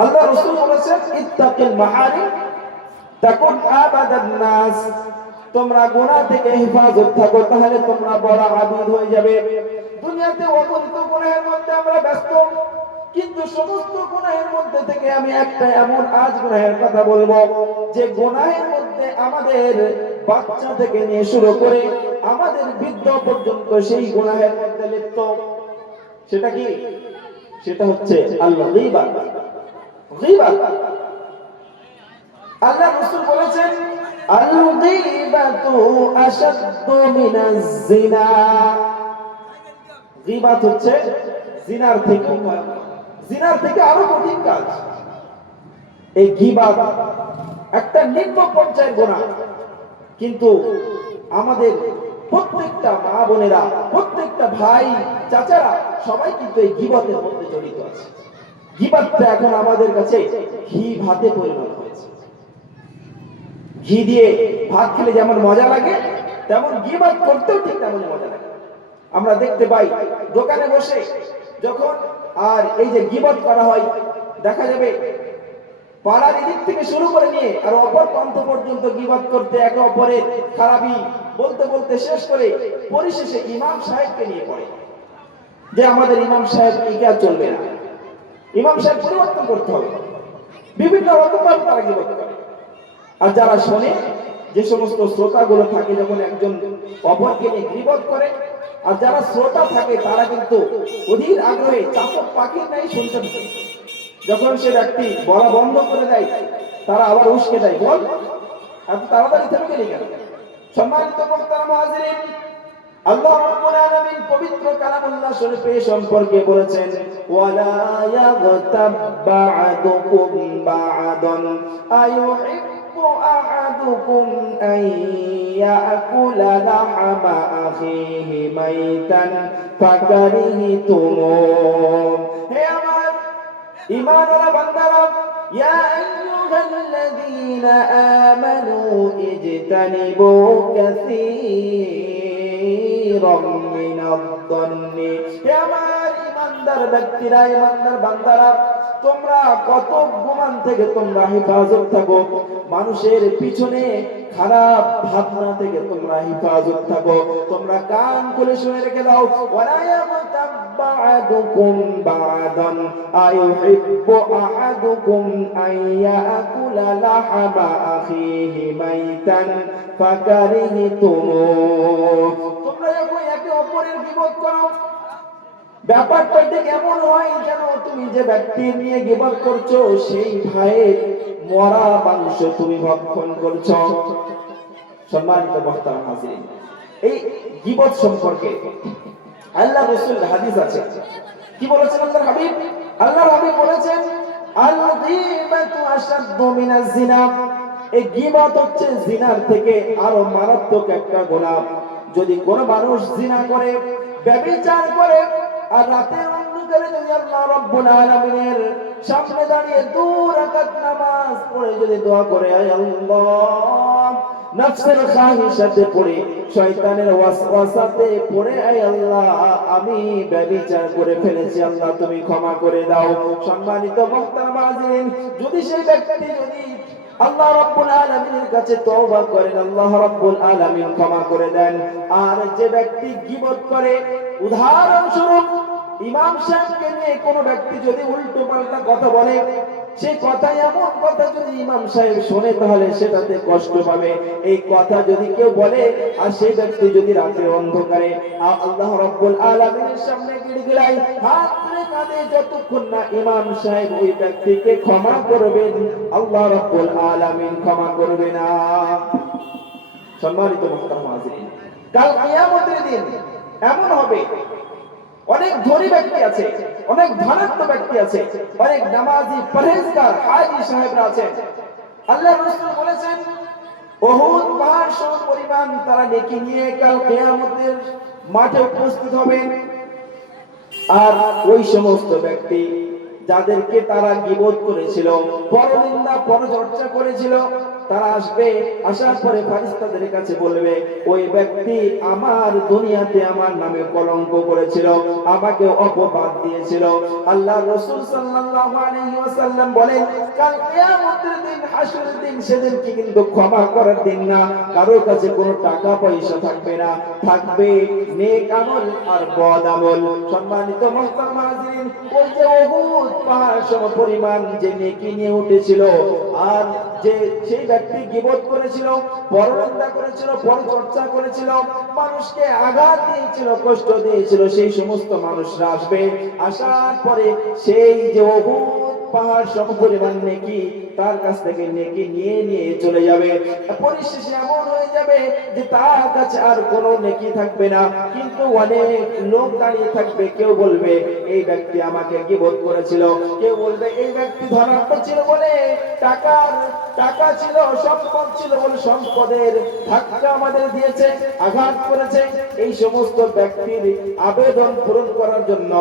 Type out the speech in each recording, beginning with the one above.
আল্লাহ রাসূল বলেছেন ইত্তাকিল মাহারিম তাকুন আবাদান নাস, তোমরা গুনাহ থেকে হেফাজত থাকো তাহলে তোমরা বড় আবিদ হয়ে যাবে। দুনিয়াতে অগণিত গুনাহের মধ্যে আমরা ব্যস্ত, কিন্তু সমস্ত গুনাহের মধ্যে থেকে আমি একটা এমন আজ গুনাহের কথা বলবো যে গুনাহের মধ্যে আমাদের বাচ্চা থেকে নিয়ে শুরু করে আমাদের বৃদ্ধ পর্যন্ত সেই গুনাহের মধ্যে লিপ্ত। সেটা কি? সেটা হচ্ছে আল্লাহ গীবাত। গীবাত আল্লাহ রাসূল বলেছেন আল গীবাতু আশাদ্দু মিনাজ জিনা। গীবাত হচ্ছে জিনার থেকে ভয়াবহ, জিনার থেকে আরো কঠিন কাজ। এই গীবাত একটা নিম্ন পর্যায়ের গুনাহ, কিন্তু আমাদের প্রত্যেকটা মা বোনেরা, প্রত্যেকটা ভাই চাচারা সবাই কিন্তু এই গীবাতের মধ্যে জড়িত আছে। গীবাতটা এখন আমাদের কাছে ঘি ভাতে পরিণত হয়েছে। ঘি দিয়ে ভাত খেলে যেমন মজা লাগে, তেমন গীবাত করতেও ঠিক তেমন মজা লাগে। আমরা দেখতে পাই দোকানে বসে যখন আর এই যে গীবাত করা হয়, দেখা যাবে পাড়ার এদিক থেকে শুরু করে নিয়ে আর অপর প্রান্ত পর্যন্ত গীবাত করতে একে অপরের খারাপি বলতে বলতে শেষ করে পরিশেষে ইমাম সাহেবকে নিয়ে পড়ে যে আমাদের ইমাম সাহেব কি আর চলবে না, ইমাম সাহেব পরিবর্তন করতে হবে। বিভিন্ন রকম ভাবে তারা গীবাত করে। আর যারা শোনে, যে সমস্ত শ্রোতাগুলো থাকে যখন একজন অপরকে নিয়ে গীবাত করে, আর যারা শ্রোতা থাকে তারা কিন্তু অধীর আগ্রহে চাতক পাখির নাই শুনতে থাকে। যখন সে ব্যক্তি বলা বন্ধ করে দেয়, তারা আবার উস্কে দেয়, বল এত তাড়াতাড়ি থেমে গেলি কেন? সম্মানিত মুহতারাম হাজিরিন, আল্লাহ রাব্বুল আলামিন পবিত্র কালামুল্লাহ শরীফে সম্পর্কে বলেছেন ওয়ালা ইয়াগতাব বা'দুকুম বা'দান আয়ুহিব্বু আহাদুকুম আন ইয়াকুলা লাহমা আখিহি মাইতান ফাকারিহতুম। হে আমার ঈমানওয়ালা বান্দারা, ইয়া আইয়ুহাল্লাযীনা আমানু ইজতানিবু কাসীরাম মিনাদ-দন্নি। হে আমার ঈমানদার ব্যক্তিরা, ঈমানদার বান্দারা, তোমরা কত গুমান থেকে তোমরা হেফাজত থাকো। মানুষের পিছনে খারাপ ভাবনা থেকে তোমরা হেফাজত থাকো। তোমরা কান খুলে শুনে রেখে দাও, ওয়ালা ইয়াগতাব বা'দুকুম বা'দান আয়ুহিব্বু আহাদুকুম আন ইয়াকুলা লাহমা আখিহি মাইতান ফাকারিহতুম। তোমরা যখন একে অপরের গীবত করো, ব্যাপারটা ঠিক এমন হয় যেন তুমি যে ব্যক্তি নিয়ে গীবত করছো সেই ভাইয়ের মরা মাংস তুমি ভক্ষণ করছো। সম্মানিত মুহতারাম হাজিরিন, এই গীবত সম্পর্কে আল্লাহ রাসূল হাদিস আছে। কি বলেছেন আল্লাহর হাবিব? আল্লাহর হাবিব বলেছেন আল গীবাতু আশাদ্দু মিনাজ জিনা। এই গীবত হচ্ছে জিনার থেকে আরো মারাত্মক একটা গুনাহ। যদি কোনো মানুষ জিনা করে, ব্যভিচার করে, আর রাতের অন্ধকারে যদি আল্লাহ রাব্বুল আলামিনের সামনে দাঁড়িয়ে 2 রাকাত নামাজ পড়ে যদি দোয়া করে, আয় আল্লাহ, নফসের খাহিশাতে পড়ে, শয়তানের ওয়াসওয়াসাতে পড়ে, আয় আল্লাহ আমি ব্যভিচার করে ফেলেছি, আল্লাহ তুমি ক্ষমা করে দাও। সম্মানিত মুহতারাম হাজিরিন, যদি সেই ব্যক্তি যদি আল্লাহ রাব্বুল আলামিনের কাছে তওবা করেন, আল্লাহ রাব্বুল আলামিন ক্ষমা করে দেন। আর যে ব্যক্তি গীবত করে, উদাহরণস্বরূপ ইমাম সাহেবকে নিয়ে কোনো ব্যক্তি যদি উল্টো পাল্টা কথা বলে, সেই কথা এমন কথা যদি ইমাম সাহেব শোনে তাহলে সেটাতে কষ্ট পাবে। এই কথা যদি কেউ বলে আর সেই ব্যক্তি যদি রাতের অন্ধকারে আল্লাহ রাব্বুল আলামিনের সামনে গিড়গিড়ায় হাত তুলে কাঁদে, যতক্ষণ না ইমাম সাহেব ওই ব্যক্তিকে ক্ষমা করবেন, আল্লাহ রাব্বুল আলামিন ক্ষমা করবে না। সম্মানিত মুহতারাম হাজিরিন, কাল কিয়ামতের দিন এমন হবে, অনেক ধনী ব্যক্তি আছে, অনেক ধনাঢ্য ব্যক্তি আছে, অনেক নামাজি পরহেজগার হাজী সাহেবরা আছে। আল্লাহ রাসূল বলেছেন উহুদ পাহাড় সম পরিমাণ তারা নেকি নিয়ে কাল কিয়ামতের মাঠে উপস্থিত হবেন। আর ওই সমস্ত ব্যক্তি যাদেরকে তারা গীবত করেছিল, পরনিন্দা পরচর্চা করেছিল, তারা আসবে, আসার পরে ফেরেশতাদের কাছে বলবে, ওই ব্যক্তি আমার দুনিয়াতে আমার নামে কলঙ্ক করেছিল, আমাকে অপবাদ দিয়েছিল। আল্লাহ রাসূল সাল্লাল্লাহু আলাইহি ওয়াসাল্লাম বলেন, কাল কিয়ামতের দিন, হাসরের দিন, সেদিন কি কিন্তু ক্ষমা করার দিন না। কারোর কাছে কোনো টাকা পয়সা থাকবে না, থাকবে নেক আমল আর বদ আমল। সম্মানিত মুহতারাম হাজিরিন, ওই যে উহুদ পাহাড় সমপরিমাণ যে নেকি নিয়ে উঠেছিল, আর যে সেই ব্যক্তি গীবত করেছিল, পরনিন্দা করেছিল, পরচর্চা করেছিল, মানুষকে আঘাত দিয়েছিল, কষ্ট দিয়েছিল, সেই সমস্ত মানুষরা আসবে। আসার পরে সেই যে উহুদ পাহাড় সমপরিমাণ নেকি, তার কাছ থেকে নেকি নিয়ে নিয়ে চলে যাবে। পরিশেষে এমন হয়ে যাবে যে তার কাছে আর কোনো নেকি থাকবে না, কিন্তু অনেক লোক দাঁড়িয়ে থাকবে। কেউ বলবে এই ব্যক্তি আমাকে গীবত করেছিল, কেউ বলবে এই ব্যক্তি ধনাঢ্য ছিল বলে টাকা ছিল, সম্পদ ছিল বলে সম্পদের ধাক্কা আমাদের দিয়েছে, আঘাত করেছে। এই সমস্ত ব্যক্তির আবেদন পূরণ করার জন্য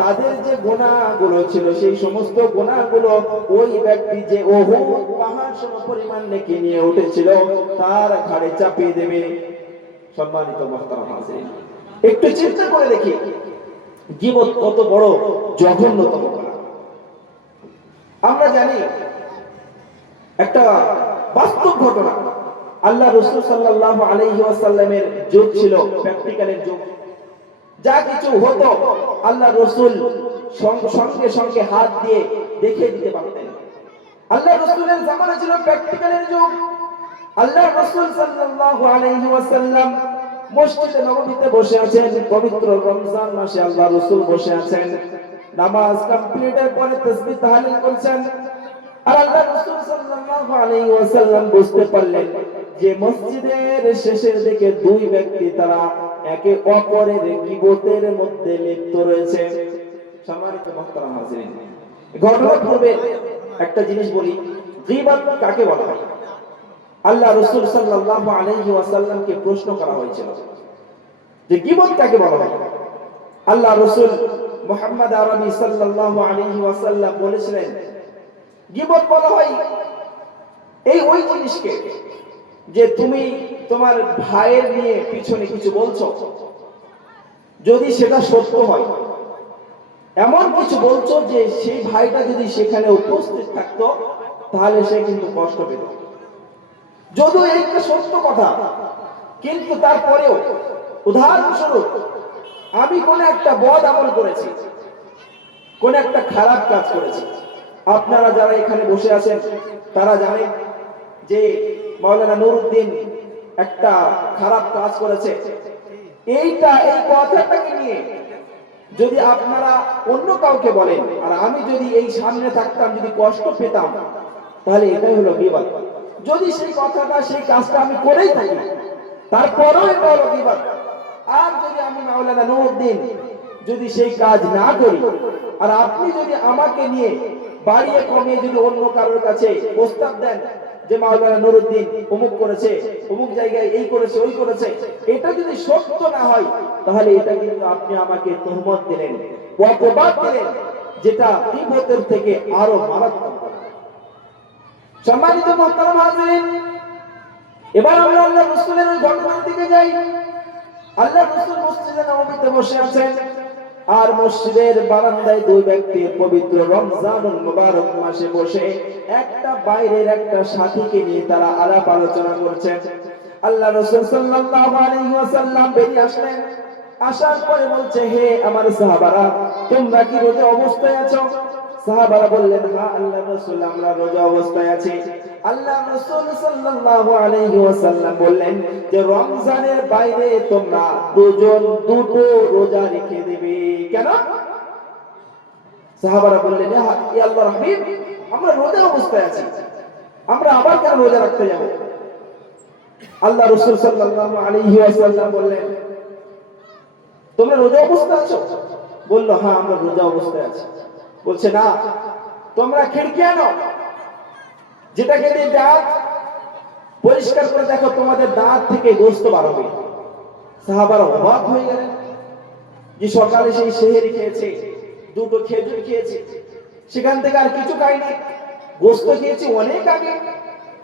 তাদের যে গুনাহগুলো ছিল, সেই সমস্ত গুনাহগুলো ওই ব্যক্তি যে উহুদ পাহাড় সমপরিমাণ নেকি নিয়ে উঠেছিল তার ঘাড়ে চাপিয়ে দেবে। সম্মানিত মুহতারাম হাজিরিন, একটু চিন্তা করে দেখি গীবত কত বড় জঘন্যতম গুনাহ। আমরা জানি একটা বাস্তব ঘটনা, আল্লাহ রাসূল সাল্লাল্লাহু আলাইহি ওয়াসাল্লামের যুগ ছিল প্র্যাকটিক্যালের যুগ। যা কিছু হতো আল্লাহ রাসূল সঙ্গে সঙ্গে হাত দিয়ে দেখিয়ে দিতে পারতেন। আল্লাহ রাসূলের জামানা ছিল প্র্যাকটিক্যালের যুগ। আল্লাহ রাসূল সাল্লাল্লাহু আলাইহি ওয়াসাল্লাম মসজিদে নববীতে বসে আছেন, পবিত্র রমজান মাসে আল্লাহ রাসূল বসে আছেন, নামাজ কমপ্লিটের পরে তাসবিহ তাহলিল করছেন। আর আল্লাহ রাসূল সাল্লাল্লাহু আলাইহি ওয়াসাল্লাম বুঝতে পারলেন যে মসজিদের শেষের দিকে দুই ব্যক্তি তারা একে অপরের গীবতের মধ্যে লিপ্ত রয়েছে। সম্মানিত মুহতারাম হাজিরিন, ঘটনার পূর্বে একটা জিনিস বলি, গীবত কাকে বলা হয়? আল্লাহ রাসূল সাল্লাল্লাহু আলাইহি ওয়াসাল্লামকে প্রশ্ন করা হয়েছিল যে গীবত কাকে বলা হয়। আল্লাহ রাসূল মুহাম্মদ আরবি সাল্লাল্লাহু আলাইহি ওয়াসাল্লাম বলেছিলেন, গীবত বলা হয় এই ওই জিনিসকে যে তুমি তোমার ভাইয়ের নিয়ে পিছনে কিছু বলছো, যদি সেটা সত্য হয়, এমন কিছু বলছো যে সেই ভাইটা যদি সেখানে উপস্থিত থাকতো তাহলে সে কিন্তু কষ্ট পেত। যদিও এইটা সত্য কথা, কিন্তু তারপরেও উদাহরণস্বরূপ আমি কোন একটা বদ আমল করেছি, কোন একটা খারাপ কাজ করেছি, আপনারা যারা এখানে বসে আছেন তারা জানেন যে মাওলানা নুরউদ্দিন একটা খারাপ কাজ করেছে। এই কথাটাকে নিয়ে যদি আপনারা অন্য কাউকে বলেন আর আমি যদি এই সামনে থাকতাম, যদি কষ্ট পেতাম, তাহলে এটাই হলো গীবত। যদি সেই কথাটা, সেই কাজটা আমি করেই থাকি, তারপরেও এটা হলো গীবত। আর যদি আমি মাওলানা নুরউদ্দিন যদি সেই কাজ না করি, আর আপনি যদি আমাকে নিয়ে বাড়িয়ে কমিয়ে যদি অন্য কারোর কাছে প্রস্তাব দেন যে মাওলানা নুরউদ্দিন অমুক করেছে, অমুক জায়গায় এই করেছে, ওই করেছে, এটা যদি সত্য না হয়, তাহলে এটা কিন্তু আপনি আমাকে তুহমত দিলেন, অপবাদ দিলেন, যেটা গীবতের থেকে আরো মারাত্মক। সম্মানিত মুহতারাম হাজিরিন, এবার আমরা আল্লাহ রাসূলের ওই ঘটনার দিকে যাই। আল্লাহ রাসূল মসজিদে নববীতে বসে আছেন, আর মসজিদের বারান্দায় দুই ব্যক্তি পবিত্র রমজানুল মুবারক মাসে বসে একটা বাইরের একটা সাথীকে নিয়ে তারা আলাপ আলোচনা করছেন। আল্লাহ রাসূল সাল্লাল্লাহু আলাইহি ওয়াসাল্লাম বেরিয়ে আসলেন। আসার পরে বলছে, হে আমার সাহাবারা, তোমরা কি রোজা অবস্থায় আছো? সাহাবারা বললেন, হ্যাঁ আল্লাহর রাসূল, আমরা রোজা অবস্থায় আছি। আল্লাহ রাসূল সাল্লাল্লাহু আলাইহি ওয়াসাল্লাম বললেন যে রমজানের বাইরে তোমরা দুজন দুটো রোজা রেখে দিবে। কেন? সাহাবারা বললেন, ইয়া আল্লাহর হাবিব, আমরা রোজা অবস্থায় আছি, আমরা আবার কেন রোজা রাখতে যাব? আল্লাহ রাসূল সাল্লাল্লাহু আলাইহি ওয়াসাল্লাম বললেন, তোমরা রোজা অবস্থায় আছো? বলল, হ্যাঁ আমরা রোজা অবস্থায় আছি। বলছে, না, তোমরা খিড়কি আনো, যেটাকে দিয়ে দাঁত পরিষ্কার করে দেখো, তোমাদের দাঁত থেকে গোশত বার হবে। সাহাবারা অবাক হয়ে গেলেন যে সকালে সেই সেহরি খেয়েছে, দুটো খেজুর খেয়েছে, সেখান থেকে আর কিছু খাইনি, গোস্ত খেয়েছি অনেক আগে।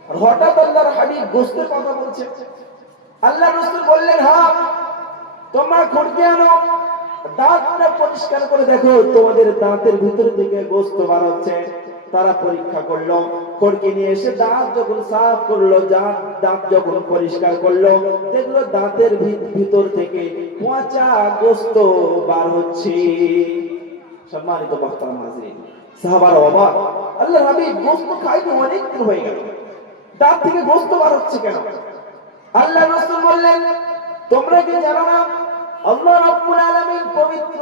আর হঠাৎ আল্লাহর হাবিব গোস্তের কথা বলছে। আল্লাহ রাসূল বললেন, হ্যাঁ তোমরা খড়কে আনো, দাঁতটা পরিষ্কার করে দেখো তোমাদের দাঁতের ভিতর থেকে গোস্ত বার হচ্ছে। তারা পরীক্ষা করলো, খড়কে নিয়ে এসে দাঁত যখন সাফ করলো, দাঁত যখন পরিষ্কার করলো, দেখলো দাঁতের ভিতর থেকে পচা গোস্ত বার হচ্ছে। সম্মানিত মুহতারাম হাজিরিন, সাহাবারা অবাক, আল্লাহর হাবিব গোস্ত খাইনি অনেক দিন হয়ে গেল, দাঁত থেকে গোস্ত বার হচ্ছে কেন? আল্লাহ রাসূল বললেন, তোমরা কি জানো না আল্লাহ রাব্বুল আলামিন পবিত্র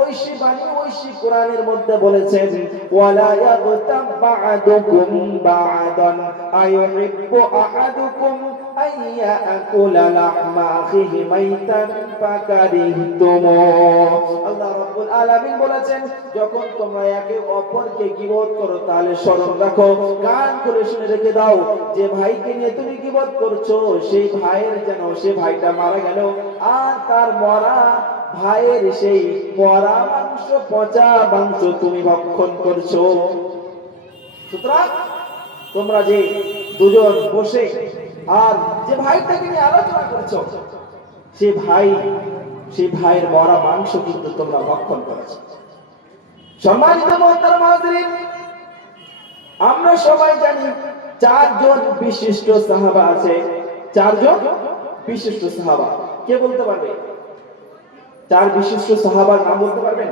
ঐশী বাণী ঐশী কোরআনের মধ্যে বলেছেন, ওয়ালা ইয়াগতাব বা'দুকুম বা'দান আইয়ুহিব্বু আহাদুকুম আইয়াকুলা লাহমা আখিহি মাইতান ফাকারিহতুম। আল্লাহ রাব্বুল আলামিন বলেছেন, যখন তোমরা একে অপরকে গীবত করো তাহলে স্মরণ রাখো, কান করে শুনে রেখে দাও, যে ভাইকে নিয়ে তুমি গীবত করছো সেই ভাইয়ের যেন সে ভাইটা মারা গেল, আর তার মরা ভাইয়ের সেই মরা মাংস, পচা মাংস তুমি ভক্ষণ করছো। সুতরাং তোমরা যে দুজন বসে আর যে ভাইটাকে নিয়ে আলোচনা করছো, সেই ভাইয়ের মরা মাংস কিন্তু তোমরা ভক্ষণ করেছো। সম্মানিত মুহতারাম হাজিরিন, আমরা সবাই জানি চারজন বিশিষ্ট সাহাবা আছে। চারজন বিশিষ্ট সাহাবা, কে বলতে পারবে? চার বিশিষ্ট সাহাবার নাম বলতে পারবেন?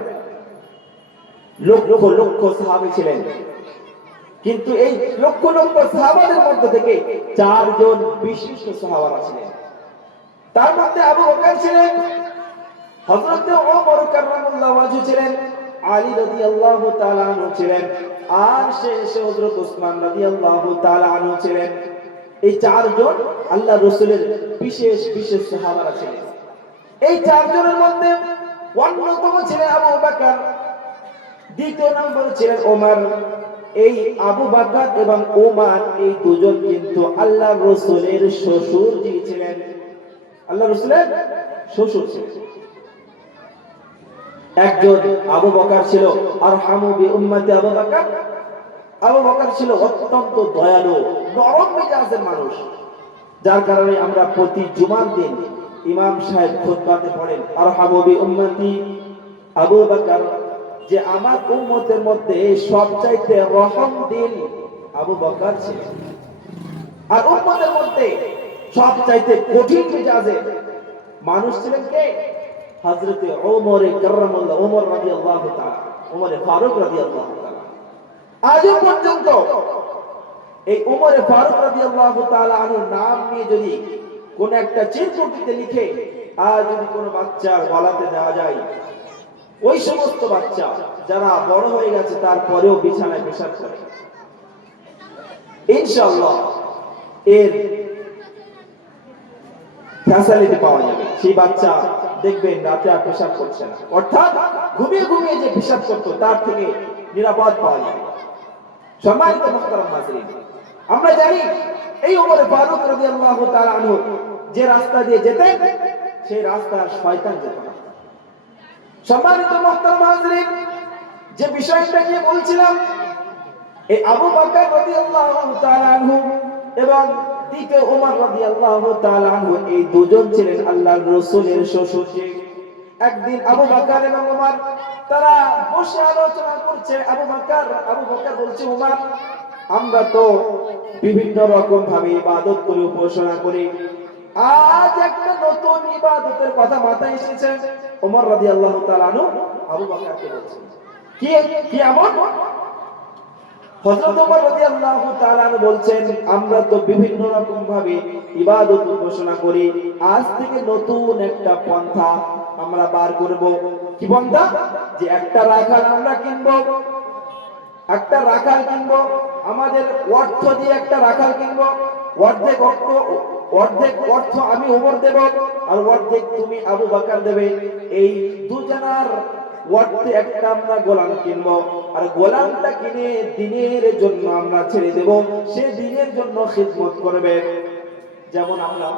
লক্ষ লক্ষ সাহাবী ছিলেন, কিন্তু এই লক্ষ লক্ষ সাহাবাদের মধ্যে থেকে চারজন বিশিষ্ট সাহাবারা ছিলেন। তার মধ্যে আবু বকর ছিলেন, হযরত ওমর কাররামাল্লাহু ওয়াজহু ছিলেন, আলী রাদিয়াল্লাহু তাআলা আনহু ছিলেন, আর শেষে হযরত উসমান রাদিয়াল্লাহু তাআলা আনহু ছিলেন। এই চারজন আল্লাহর রাসূলের বিশেষ বিশেষ সাহাবারা ছিলেন। এই চারজনের মধ্যে অন্যতম ছিলেন আবু বকর, দ্বিতীয় নম্বর ছিলেন ওমর। এই আবু বকর এবং ওমর এই দুজন কিন্তু আল্লাহর রাসূলের শ্বশুর ছিলেন, আল্লাহর রাসূলের শ্বশুর ছিলেন। একজন আবু বকর ছিল আরহামু বি উম্মতি আবু বকর। আবু বকর ছিল অত্যন্ত দয়ালু, নরম মেজাজের মানুষ, যার কারণে আমরা প্রতি জুমার দিন ইমাম সাহেব খুতবাতে পড়েন, আরহামু বি উম্মতি আবু বকর, যে আমার উম্মতের মধ্যে সবচাইতে রহম দিল আবু বকর ছিলেন। আর উম্মতের মধ্যে সবচাইতে কঠিন মেজাজের মানুষ ছিলেন কে? হযরত ওমর কাররামাল্লাহু, ওমর রাদিয়াল্লাহু তাআলা, ওমর ফারুক রাদিয়াল্লাহু তাআলা। আজ পর্যন্ত এই ওমর ফারুক রাদিয়াল্লাহু তাআলা আনহুর নাম নিয়ে যদি কোন একটা চিরকুটিতে লিখে আর যদি কোনো বাচ্চার গলাতে দেওয়া যায়, ওই সমস্ত বাচ্চা যারা বড় হয়ে গেছে তারপরেও বিছানায় পেশাব করে, ইনশাআল্লাহ এর ফ্যাসিলিটি পাওয়া যাবে। সেই বাচ্চা দেখবেন রাতে আর পেশাব করছে না, অর্থাৎ ঘুমিয়ে ঘুমিয়ে যে পেশাব করতো তার থেকে নিরাপদ পাওয়া যাবে। সম্মানিত মুহতারাম হাজিরিন, আমরা জানি এই ওমর ফারুক রাদিয়াল্লাহু তাআলা আনহু যে রাস্তা দিয়ে যেতেন সেই রাস্তায় শয়তান যেত না। সম্মানিত মুহতারাম হাজিরিন, যে বিষয়টা নিয়ে বলছিলাম, এই আবু বকর রাদিয়াল্লাহু তাআলা আনহু এবং দ্বিতীয় ওমর রাদিয়াল্লাহু তাআলা আনহু এই দুজন ছিলেন আল্লাহর রাসূলের শ্বশুর। একদিন আবু বকর এবং ওমর তারা বসে আলোচনা করছে। আবু বকর বলছে, ওমর আমরা তো বিভিন্ন রকম ভাবে ইবাদত করি, উপাসনা করি, আজ একটা নতুন ইবাদতের কথা মাথায় এসেছে। ওমর রাদিয়াল্লাহু তাআলা আনহু আবু বকরকে বলছেন, কি এমন? হযরত ওমর রাদিয়াল্লাহু তাআলা আনহু বলছেন, আমরা তো বিভিন্ন রকম ভাবে ইবাদত উপাসনা করি, আজ থেকে নতুন একটা পন্থা আমরা বার করব। কি পন্থা? যে একটা রাখাল আমরা কিনবো, একটা রাখাল কিনবো, আমাদের অর্থ দিয়ে একটা রাখাল কিনবো, অর্ধেক অর্থ আমি ওমর দেব আর অর্ধেক তুমি আবু বকর দেবে। এই দুজনার অর্থে একটা আমরা গোলাম কিনবো, আর গোলামটা কিনে দিনের জন্য আমরা ছেড়ে দেব, সে দিনের জন্য খিদমত করবে। যেমন আমরা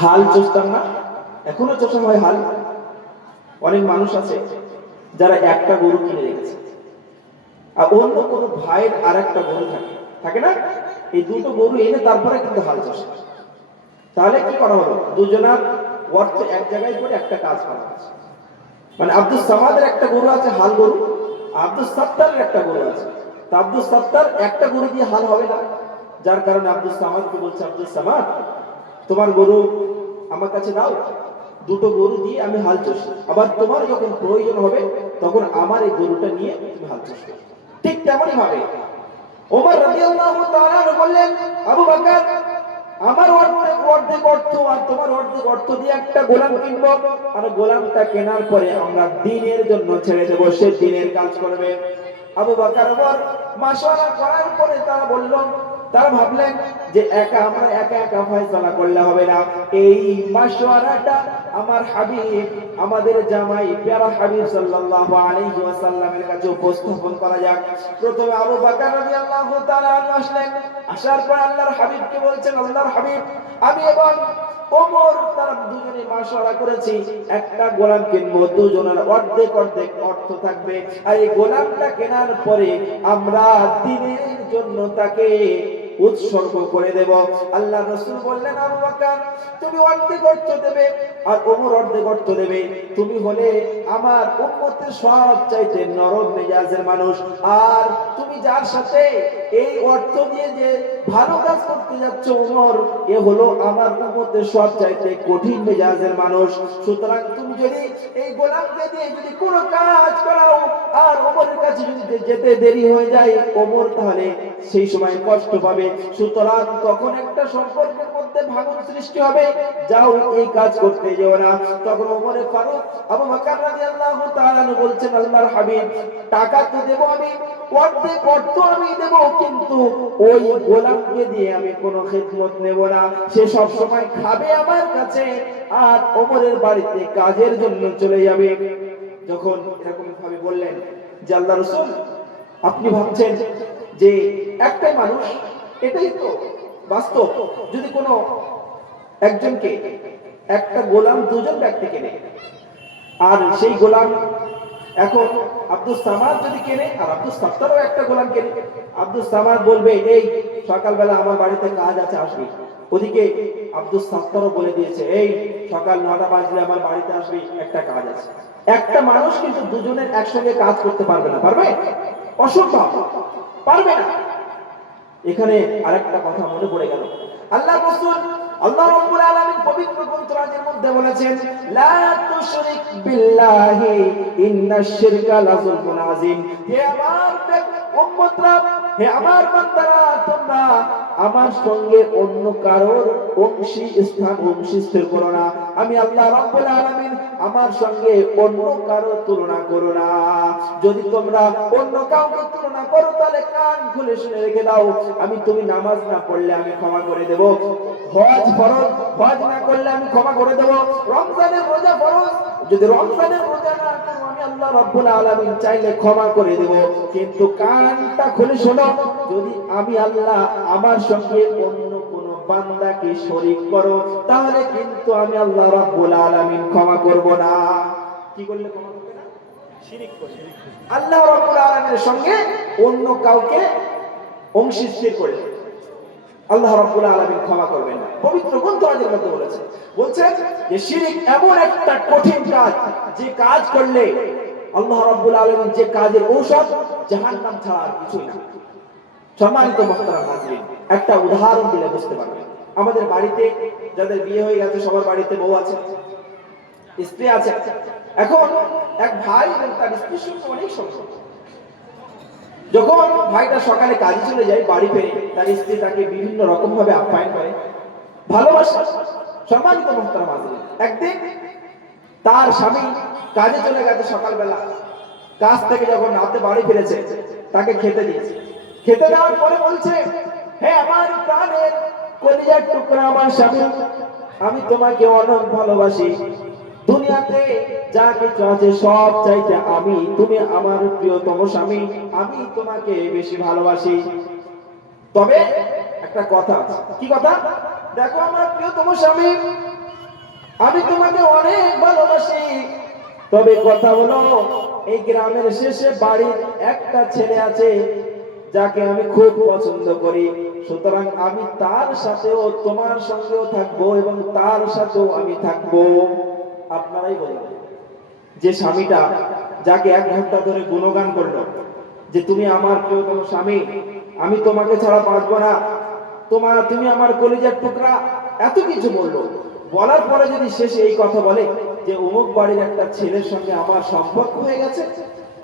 হাল চষতাম না, এখনো চষা হয় হাল। অনেক মানুষ আছে যারা একটা গরু কিনে রেখেছে, আর অন্য কোনো ভাইয়ের আরেকটা গরু থাকে, থাকে না? এই দুটো গরু এনে তারপরে কিন্তু হাল চাষ। তাহলে কি করা হলো? দুজনার অর্থ এক জায়গায় করে একটা কাজ করা হচ্ছে। মানে আব্দুল সামাদের একটা গরু আছে হাল গরু, আব্দুল সাত্তারের একটা গরু আছে। তো আব্দুল সাত্তার একটা গরু দিয়ে হাল হবে না, যার কারণে আব্দুল সামাদকে বলছে, আব্দুল সামাদ তোমার গরু আমার কাছে দাও, দুটো গরু দিয়ে আমি হাল চষি, আবার তোমার যখন প্রয়োজন হবে তখন আমার এই গরুটা নিয়ে তুমি হাল চাষ করো। ঠিক তেমনই ভাবে ওমর রাদিয়াল্লাহু তাআলা বললেন, আবু বকর আমার অর্ধেক অর্থ আর তোমার অর্ধেক অর্থ দিয়ে একটা গোলাম কিনবো, আর গোলামটা কেনার পরে আমরা দ্বীনের জন্য ছেড়ে দেবো, সে দ্বীনের কাজ করবে। আবু বকর ওমর মাশওয়ারা করার পরে তারা বলল, তারা ভাবলেন যে আমরা একা একা ফয়সালা করলে হবে না, এই মাশওয়ারাটা আমার হাবিব, আমাদের জামাই প্যারা হাবিব সাল্লাল্লাহু আলাইহি ওয়াসাল্লামের কাছে উপস্থাপন করা যাক। প্রথমে আবু বকর রাদিয়াল্লাহু তাআলা আসলেন, আসার পর আল্লাহর হাবিবকে বলছেন, আল্লাহর হাবিব আমি এবং ওমর তারা দুজনে মাশওয়ারা করেছি, একটা গোলাম কিনবো, দুজনের অর্ধেক অর্ধেক অর্থ থাকবে, আর এই গোলামটা কেনার পরে আমরা দ্বীনের জন্য তাকে উৎসর্গ করে দেব। আল্লাহ রাসূল বললেন, আবু বকর তুমি অর্ধেক অর্থ দেবে আর ওমর অর্ধেক অর্থ দেবে, তুমি হলে আমার উম্মতের সবচাইতে নরম মেজাজের মানুষ, আর তুমি যার সাথে এই অর্থ দিয়ে যে ভালো কাজ করতে যাচ্ছ ওমর, এ হলো আমার উম্মতের সবচাইতে কঠিন মেজাজের মানুষ। সুতরাং তুমি যদি এই গোলামকে দিয়ে যদি কোনো কাজ করাও আর ওমরের কাছে যদি যেতে দেরি হয়ে যায়, ওমর তাহলে সেই সময় কষ্ট পাবে। সুতরাং তখন একটা সম্পর্কের মধ্যে ভাঙন সৃষ্টি হবে, যাও এই কাজ করতে যেও না। তখন ওমরে ফারুক আবু বকর রাদিয়াল্লাহু তাআলা বলছেন, আল্লাহর হাবিব টাকা তো দেব আমি, অর্ধেক অর্থ আমি দেব, কিন্তু ওই গোলামকে দিয়ে আমি কোনো খিদমত নেব না, সে সব সময় খাবে আমার কাছে আর ওমরের বাড়িতে কাজের জন্য চলে যাবে। যখন এরকম ভাবে বললেন যে আল্লাহ রাসূল আপনি ভাবছেন যে একটাই মানুষ, এটাই তো বাস্তব, যদি কোনো একজনকে একটা গোলাম দুজন ব্যক্তি কেনে, আর সেই গোলাম এখন আব্দুল সামাদ যদি কেনে আর আব্দুল সাত্তারও একটা গোলাম কেনে, আব্দুল সামাদ বলবে এই সকালবেলা আমার বাড়িতে কাজ আছে আসবি, ওদিকে আব্দুল সাত্তারও বলে দিয়েছে এই সকাল 9টা বাজলে আমার বাড়িতে আসবি, একটা কাজ আছে। একটা মানুষ কিন্তু দুজনের একসঙ্গে কাজ করতে পারবে না, পারবে? অসম্ভব, পারবে না। এখানে আরেকটা কথা মনে পড়ে গেল, আল্লাহ রাসূল আল্লাহ রাব্বুল আলামিন পবিত্র গ্রন্থের মধ্যে বলেছেন, লা তুশরিক বিল্লাহি ইন্নাশ শিরকা লাযুলমুন আযীম। হে আমার উম্মতরা, হে আমার বান্দারা, তোমরা আমার সঙ্গে অন্য কারোর অংশী স্থির করো না। আমি আল্লাহ রাব্বুল আলামিন আমার সঙ্গে অন্য কারো তুলনা করো না। যদি তোমরা অন্য কাউকে তুলনা করো তাহলে কান খুলে শুনে রেখে দাও, তুমি নামাজ না পড়লে আমি ক্ষমা করে দেব, হজ ফরজ, হজ না করলে আমি ক্ষমা করে দেব, রমজানের রোজা ফরজ, যদি রমজানের রোজা না করো আমি আল্লাহ রাব্বুল আলামিন চাইলে ক্ষমা করে দেব। কিন্তু কানটা খুলে শোনো, যদি আমি আল্লাহ আমার সঙ্গে অন্য কোন বান্দাকে শরীক করো তাহলে কিন্তু আমি আল্লাহ রাব্বুল আলামিন ক্ষমা করব না। কি করলে ক্ষমা করবে না? শিরক করলে। আল্লাহ রাব্বুল আলামিনের সঙ্গে অন্য কাউকে অংশীদার করলে আল্লাহ রাব্বুল আলামিন ক্ষমা করবেন না। পবিত্র গ্রন্থের মধ্যে বলছেন যে শিরক এমন একটা কঠিন কাজ, যে কাজ করলে আল্লাহ রাব্বুল আলামিন, যে কাজের ঔষধ জাহান্নাম ছাড়া আর কিছুই না। সম্মানিত মুহতারাম হাজরিন, একটা উদাহরণ দিলে বুঝতে পারবেন। আমাদের বাড়িতে যাদের বিয়ে হয়ে গেছে সবার বাড়িতে বউ আছে, স্ত্রী আছে। এখন এক ভাই এবং তার স্ত্রীর সঙ্গে অনেক সম্পর্ক। যখন ভাইটা সকালে কাজে চলে যায়, বাড়ি ফেরে তার স্ত্রী তাকে বিভিন্ন রকম ভাবে আপ্যায়ন করে, ভালোবাসে। সম্মানিত মুহতারাম হাজরিন, একদিন তার স্বামী কাজে চলে গেছে, সকালবেলা কাজ থেকে যখন রাতে বাড়ি ফিরেছে তাকে খেতে দিয়েছে। খেতে দেওয়ার পরে বলছে, হে আমার প্রাণের কলিজার টুকরা আমার স্বামী, আমি তোমাকে অনেক ভালোবাসি, দুনিয়াতে যা কিছু আছে সব চাইতে তুমি আমার প্রিয়তম স্বামী, আমি তোমাকে বেশি ভালোবাসি। তবে একটা কথা আছে। কি কথা? দেখো আমার প্রিয়তম স্বামী, আমি তোমাকে অনেক ভালোবাসি, তবে কথা হলো এই গ্রামের শেষে বাড়ির একটা ছেলে আছে যাকে আমি খুব পছন্দ করি, সুতরাং আমি তার সাথেও তোমার সঙ্গেও থাকবো এবং তার সাথেও আমি থাকবো। আপনারাই বলুন, যে স্বামীটা যাকে 1 ঘন্টা ধরে গুণগান করলো যে তুমি আমার প্রিয়তম স্বামী, আমি তোমাকে ছাড়া বাঁচবো না, তুমি আমার কলিজার টুকরা, এত কিছু বললো, বলার পরে যদি শেষে এই কথা বলে যে অমুক বাড়ির একটা ছেলের সঙ্গে আমার সম্পর্ক হয়ে গেছে,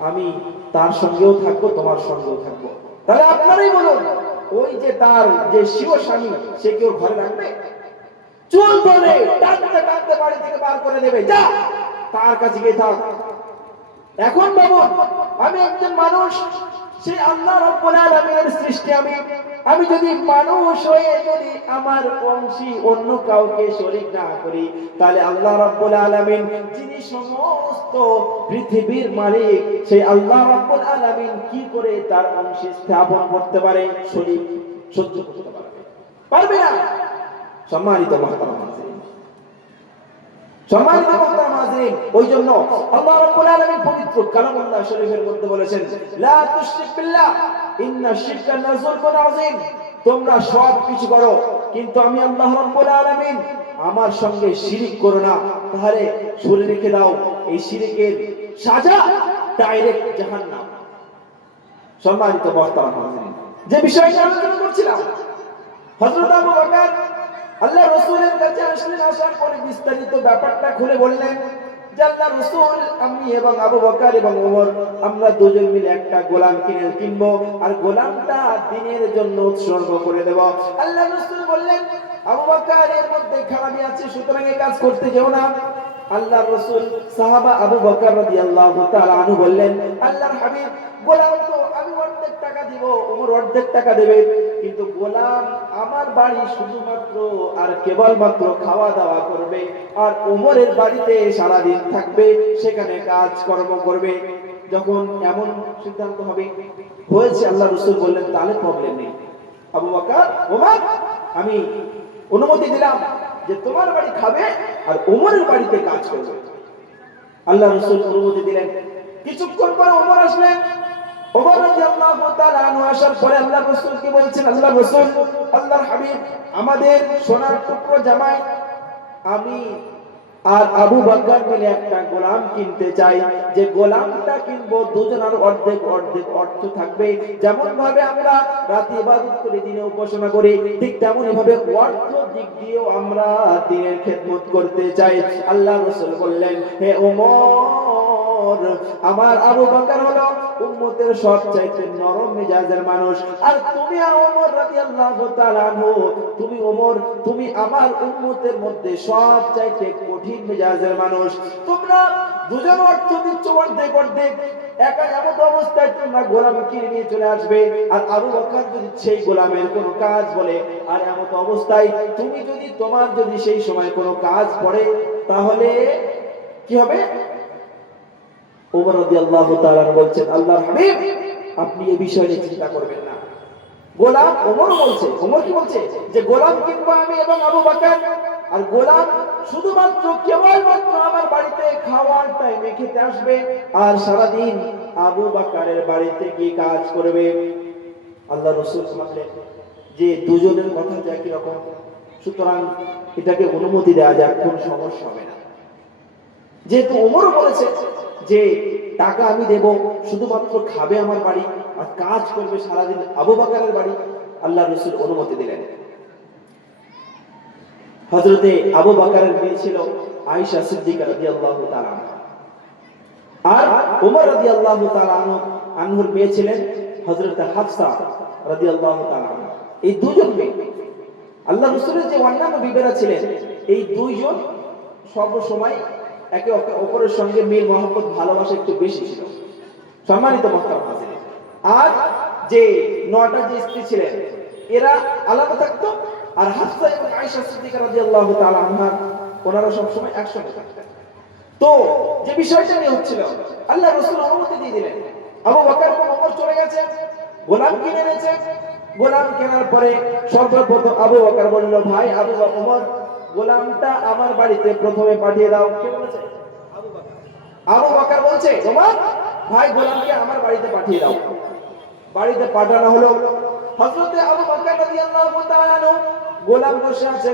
আমি তার সঙ্গেও থাকবো তোমার সঙ্গেও থাকবো, তাহলে আপনারাই বলুন ওই যে তার যে শিব স্বামী সে কেউ ঘরে রাখবে? চুল ধরে টানতে টানতে বাড়ি থেকে বার করে দেবে, যা তার কাছে গিয়ে থাক। এখন ভাবুন, আমি একজন মানুষ, সেই আল্লাহ রাব্বুল আলামিনের সৃষ্টি, আমি যদি মানুষ হয়ে যদি আমার বংশী অন্য কাউকে শরীক না করি, তাহলে আল্লাহ রাব্বুল আলামিন যিনি সমস্ত পৃথিবীর মালিক, সেই আল্লাহ রাব্বুল আলামিন কি করে তার বংশী স্থাপন করতে পারে? শরীক সহ্য করতে পারবে না। সম্মানিত মুহতারাম হাজিরিন, সম্মানিত মুহতারাম হাজিরিন, ওই জন্য আল্লাহ রাব্বুল আলামিন পবিত্র কালামুল্লাহ শরীফের মধ্যে বলেছেন, লা তুশরিক বিল্লাহ ইন্নাশ শিরকা লাযুলমুন আযীম। তোমরা সব কিছু করো, কিন্তু আমি আল্লাহ রাব্বুল আলামিন আমার সঙ্গে শিরিক করো না, তাহলে শুনে রেখে দাও এই শিরিকের সাজা ডাইরেক্ট জাহান্নাম। সম্মানিত মুহতারাম হাজিরিন, যে বিষয়টা আলোচনা করছিলাম, হযরত আবু বকর আল্লাহ রাসূলের কাছে আসলেন, আসার পরে বিস্তারিত ব্যাপারটা খুলে বললেন যে আল্লাহ রাসূল, আমি এবং আবু বকর এবং ওমর আমরা দুজন মিলে একটা গোলাম কিনবো, আর গোলামটা দ্বীনের জন্য উৎসর্গ করে দেব। আল্লাহ রাসূল বললেন, আবু বকর এর মধ্যে খারাপই আছে, সুতরাং এই কাজ করতে যেও না। আল্লাহ রাসূল সাহাবা আবু বকর রাদিয়াল্লাহু তাআলা আনহু বললেন, আল্লাহর হাবিব, গোলাম তো আমি অর্ধেক টাকা দিব, ওমর অর্ধেক টাকা দেবে, কিন্তু গোলাম আমার বাড়ি শুধুমাত্র আর কেবলমাত্র খাওয়া দাওয়া করবে, আর ওমরের বাড়িতে সারাদিন থাকবে, সেখানে কাজকর্ম করবে। যখন এমন সিদ্ধান্ত হয়েছে, আল্লাহ রাসূল বললেন, তাহলে প্রবলেম নেই, আবু বকর, ওমর, আমি অনুমতি দিলাম যে তোমার বাড়ি খাবে আর ওমরের বাড়িতে কাজ করবে। আল্লাহ রাসূল অনুমতি দিলেন। কিছুক্ষণ পরে ওমর আসলেন। ওমর রাদিয়াল্লাহু তাআলা আনহু আসার পরে আল্লাহ রাসূল কি বলছেন, আল্লাহ রাসূল, আল্লাহর হাবিব, আমাদের সোনার টুকরো জামাই আমি আর আবু বকর মিলে একটা গোলাম কিনতে চাই, যে গোলামটা কিনবো দুজনের অর্ধেক অর্ধেক অর্থ থাকবে। যেমন ভাবে আমরা রাতে ইবাদত করি, দিনে উপাসনা করি, ঠিক তেমনি ভাবে অর্থ দিক দিয়েও আমরা দ্বীনের খেদমত করতে চাই। আল্লাহ রাসূল বললেন, হে ওমর, আমার আবু বকর হলো উম্মতের সবচাইতে নরম মেজাজের মানুষ, আর তুমি ওমর রাদিয়াল্লাহু তাআলা আনহু, তুমি ওমর, তুমি আমার উম্মতের মধ্যে সবচাইতে কঠিন মেজাজের মানুষ। তোমরা দুজন অর্থ দিচ্ছ অর্ধেক অর্ধেক, একা এমন অবস্থায় তোমরা গোলাম কিনে নিয়ে চলে আসবে, আর আবু বকর যদি সেই গোলামের কোনো কাজ বলে, আর এমন অবস্থায় তুমি যদি তোমার যদি সেই সময় কোনো কাজ পড়ে, তাহলে কি হবে? ওমর রাদিয়াল্লাহু তাআলা বলছেন, আল্লাহর হাবিব, আপনি এই বিষয় নিয়ে চিন্তা করবেন না। গোলাম, ওমর বলছে, ওমর কি বলছে, যে গোলাম কিনবো আমি এবং আবু বকর, আর গোলাম শুধুমাত্র কেবলমাত্র আমার বাড়িতে খাওয়ার টাইমে খেতে আসবে, আর সারাদিন আবু বকরের বাড়িতে কি কাজ করবে। আল্লাহ রাসূল বললেন যে দুজনের কথা তো একই রকম, সুতরাং এটাকে অনুমতি দেওয়া যাক, কোনো সমস্যা হবে না। যেহেতু ওমর বলেছে যে টাকা আমি দেব, শুধুমাত্র খাবে আমার বাড়ি আর কাজ করবে সারাদিন আবু বকরের বাড়ি, আল্লাহ রাসূল অনুমতি দিলেন। হযরতে আবু বকরের মেয়ে ছিল আয়েশা সিদ্দিকা রাদিয়াল্লাহু তাআলা, আর ওমর রাদিয়াল্লাহু তাআলা আনহুর মেয়ে ছিলেন হযরতে হাফসা রাদিয়াল্লাহু তাআলা। এই দুজন মেয়ে, আল্লাহ রাসূলের যে অন্যান্য বিবিরা ছিলেন, এই দুইজন সব সময় একে অপরের সঙ্গে মিল মহব্বত ভালোবাসা একটু বেশি ছিল। সম্মানিত মুহতারাম হাজিরিন, আর যে 9টা যে স্ত্রী ছিলেন এরা আলাদা থাকতো, আর হাফসা এবং আয়েশা সিদ্দিকা রাদিয়াল্লাহু তাআলা আনহা ওনারা সব সময় একসঙ্গে থাকতেন। তো যে বিষয়টা নিয়ে হচ্ছিল, আল্লাহ রাসূল অনুমতি দিয়ে দিলেন। আবু বকর এবং ওমর চলে গেছে, গোলাম কিনে এনেছে। গোলাম কেনার পরে সর্বপ্রথম আবু বকর বলল, ভাই আবু ওমর, গোলামটা আমার বাড়িতে প্রথমে পাঠিয়ে দাও। কে বলেছে? আবু বকর। আবু বকর বলছে, তোমার ভাই গোলামকে আমার বাড়িতে পাঠিয়ে দাও। বাড়িতে পাঠানো হলো। হযরতে আবু বকর রাদিয়াল্লাহু তাআলা আনহু, গোলাম বসে আছে,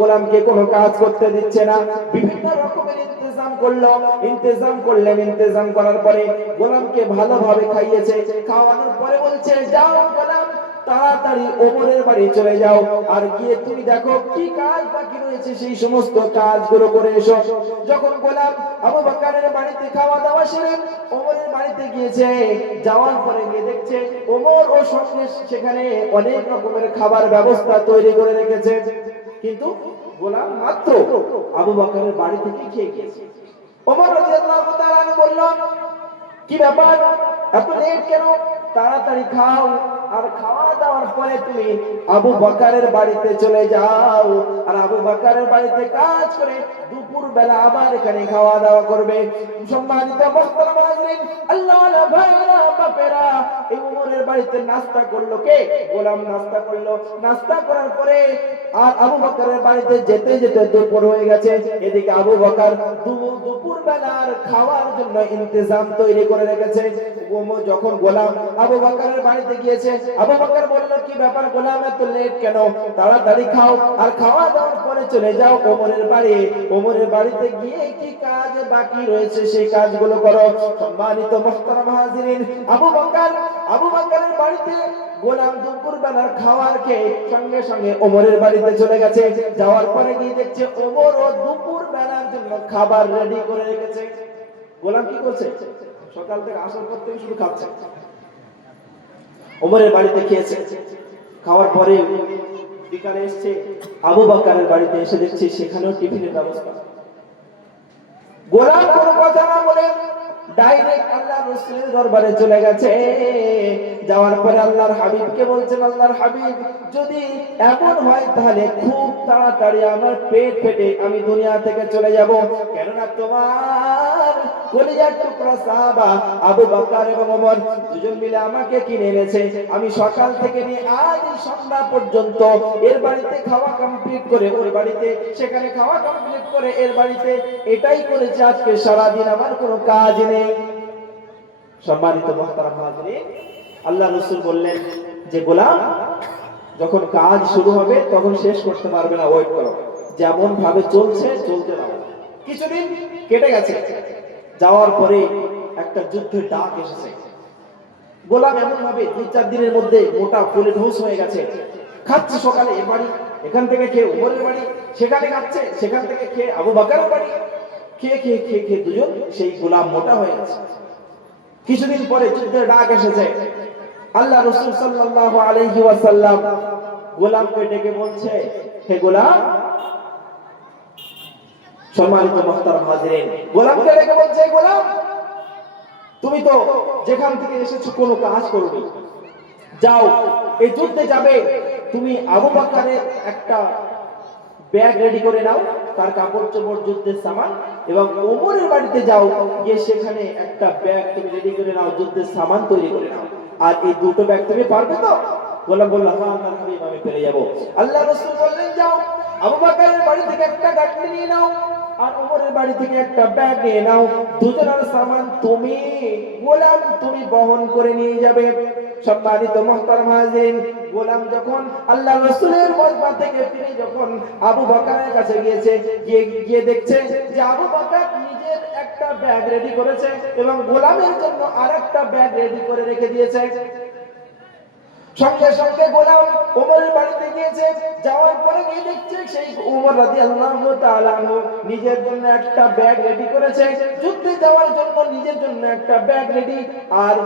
গোলামকে কোনো কাজ করতে দিচ্ছে না। বিভিন্ন রকমের ইন্তজাম করলো, ইন্তজাম করার পরে গোলামকে ভালোভাবে খাইয়েছে। খাওয়ানোর পরে বলছে, যাও গোলাম, তাড়াতাড়ি ওমরের বাড়ি চলে যাও, আর গিয়ে তুমি দেখো কি কাজ বাকি রয়েছে সেই সমস্ত কাজগুলো করে এসো। যখন গোলাম আবু বকরের বাড়িতে খাওয়া দাওয়া সেরে ওমরের বাড়িতে গিয়েছে, যাওয়ার পরে গিয়ে দেখছে ওমর ও সঙ্গে সেখানে অনেক রকমের খাবার ব্যবস্থা তৈরি করে রেখেছে, কিন্তু গোলাম মাত্র আবু বকরের বাড়ি থেকে খেয়ে গিয়েছে। ওমর রাদিয়াল্লাহু তাআলা আনহু বলল, কি ব্যাপার, এত লেট কেন? তাড়াতাড়ি খাও, আর খাওয়া দাওয়ার পরে তুমি আবু বকরের বাড়িতে চলে যাও, আর আবু বকরের বাড়িতে কাজ করে দুপুর বেলা আবার এখানে খাওয়া দাওয়া করবে। সম্মানিত মুহতারাম হাজিরিন, আল্লাহওয়ালা ভাইরা বাপেরা, এই ওমরের বাড়িতে নাস্তা করলো কে? গোলাম নাস্তা করলো। নাস্তা করার পরে আর আবু বকরের বাড়িতে যেতে যেতে দুপুর হয়ে গেছে। এদিকে আবু বকর দুপুর বেলার খাওয়ার জন্য ইন্তজাম তৈরি করে রেখেছে। যখন গোলাম আবু বকরের বাড়িতে গিয়েছে, আবু বকর বলল, কি ব্যাপার গোলাম, এত লেট কেন? তাড়াতাড়ি খাও, আর খাওয়া দাওয়ার পরে চলে যাও ওমরের বাড়ি। ওমরের বাড়িতে গিয়ে কি কাজ বাকি রয়েছে সেই কাজগুলো করো। সম্মানিত মুহতারাম হাজিরিন, আবু বকরের বাড়িতে গোলাম দুপুর বেলার খাওয়ার খেয়ে সঙ্গে সঙ্গে ওমরের বাড়িতে চলে গেছে। যাওয়ার পরে গিয়ে দেখছে ওমর ও দুপুর বেলার জন্য খাবার রেডি করে রেখেছে। গোলাম কি করছে? সকাল থেকে আসার পর থেকে শুধু খাচ্ছে। ওমরের বাড়িতে খেয়েছে, খাওয়ার পরে বিকালে এসছে আবু বকরের বাড়িতে, এসে দেখছে সেখানেও টিফিনের ব্যবস্থা। গোলাম কোনো কথা না বলে ডাইরেক্ট আল্লাহর রাসূলের দরবারে চলে গেছে। যাওয়ার পরে আল্লাহর হাবিবকে বলছেন, আল্লাহর হাবিব, যদি এমন হয় তাহলে খুব তাড়াতাড়ি আমার পেট ফেটে আমি দুনিয়া থেকে চলে যাব, কেননা তোমার কলিজার টুকরা সাহাবা আবু বকর এবং ওমর দুজন মিলে আমাকে কিনে এনেছে। আমি সকাল থেকে নিয়ে আজ সন্ধ্যা পর্যন্ত এর বাড়িতে খাওয়া কমপ্লিট করে ওর বাড়িতে, সেখানে খাওয়া কমপ্লিট করে এর বাড়িতে, এটাই করেছে আজকে সারাদিন, আমার কোনো কাজ নেই। সম্মানিত মুহতারাম হাজিরিন, আল্লাহ রাসূল বললেন যে গোলাম, যখন কাজ শুরু হবে তখন শেষ করতে পারবে না, ওয়েট করো, যেমন ভাবে চলছে চলতে দাও। কিছুদিন কেটে গেছে, যাওয়ার পরে একটা যুদ্ধের ডাক এসেছে। গোলাম এমন ভাবে 2-4 দিনের মধ্যে মোটা ফুলে ঢোস হয়ে গেছে। খাচ্ছে সকালে এর বাড়ি, এখান থেকে খেয়ে ওমরের বাড়ি, সেখানে খাচ্ছে, সেখান থেকে খেয়ে আবু বকরের বাড়ি, খেয়ে দুজন সেই গোলাম মোটা হয়ে গেছে। কিছুদিন পরে যুদ্ধের ডাক এসেছে। আল্লাহ রাসূল সাল্লাল্লাহু আলাইহি ওয়াসাল্লাম গোলামকে ডেকে বলছে, হে গোলাম, সম্মানিত মুহতারাম হাজিরিন, গোলামকে ডেকে বলছে, গোলাম, তুমি তো যেখান থেকে এসেছো কোনো কাজ করোনি, যাও এই যুদ্ধে যাবে, তুমি আবু বকরের একটা ব্যাগ রেডি করে নাও, তার কাপড় চোপড় যুদ্ধের সামান, এবং ওমরের বাড়িতে যাও, গিয়ে সেখানে একটা ব্যাগ তুমি রেডি করে নাও, যুদ্ধের সামান তৈরি করে নাও। আর এই দুটো ব্যাগ তুমি পারবে তো? গোলাম বলল, হ্যাঁ আল্লাহর হাবিব, আমি পেরে যাব। আল্লাহ রাসূল বললেন, যাও আবু বকরের বাড়ি থেকে একটা গাড়ি নিয়ে নাও, আর ওমরের বাড়ি থেকে একটা ব্যাগ নিয়ে নাও, দুজনের সামান তুমি গোলাম তুমি বহন করে নিয়ে যাবে। সম্মানিত মুহতারাম হাজিরিন, গোলাম যখন আল্লাহ রাসূলের মজমা থেকে ফিরে যখন আবু বকরের কাছে গিয়েছে, গিয়ে দেখছে যে আবু বকর নিজের একটা ব্যাগ রেডি করেছে এবং গোলামের জন্য আরেকটা ব্যাগ রেডি করে রেখে দিয়েছে। সঙ্গে সঙ্গে গোলাম ওমরের বাড়িতে গিয়েছে। যাওয়ার পরে গিয়ে দেখছে সেই ওমর রাদিয়াল্লাহু তাআলা আনহু নিজের জন্য একটা ব্যাগ রেডি করেছে, যুদ্ধে যাওয়ার জন্য নিজের জন্য একটা ব্যাগ রেডি, আর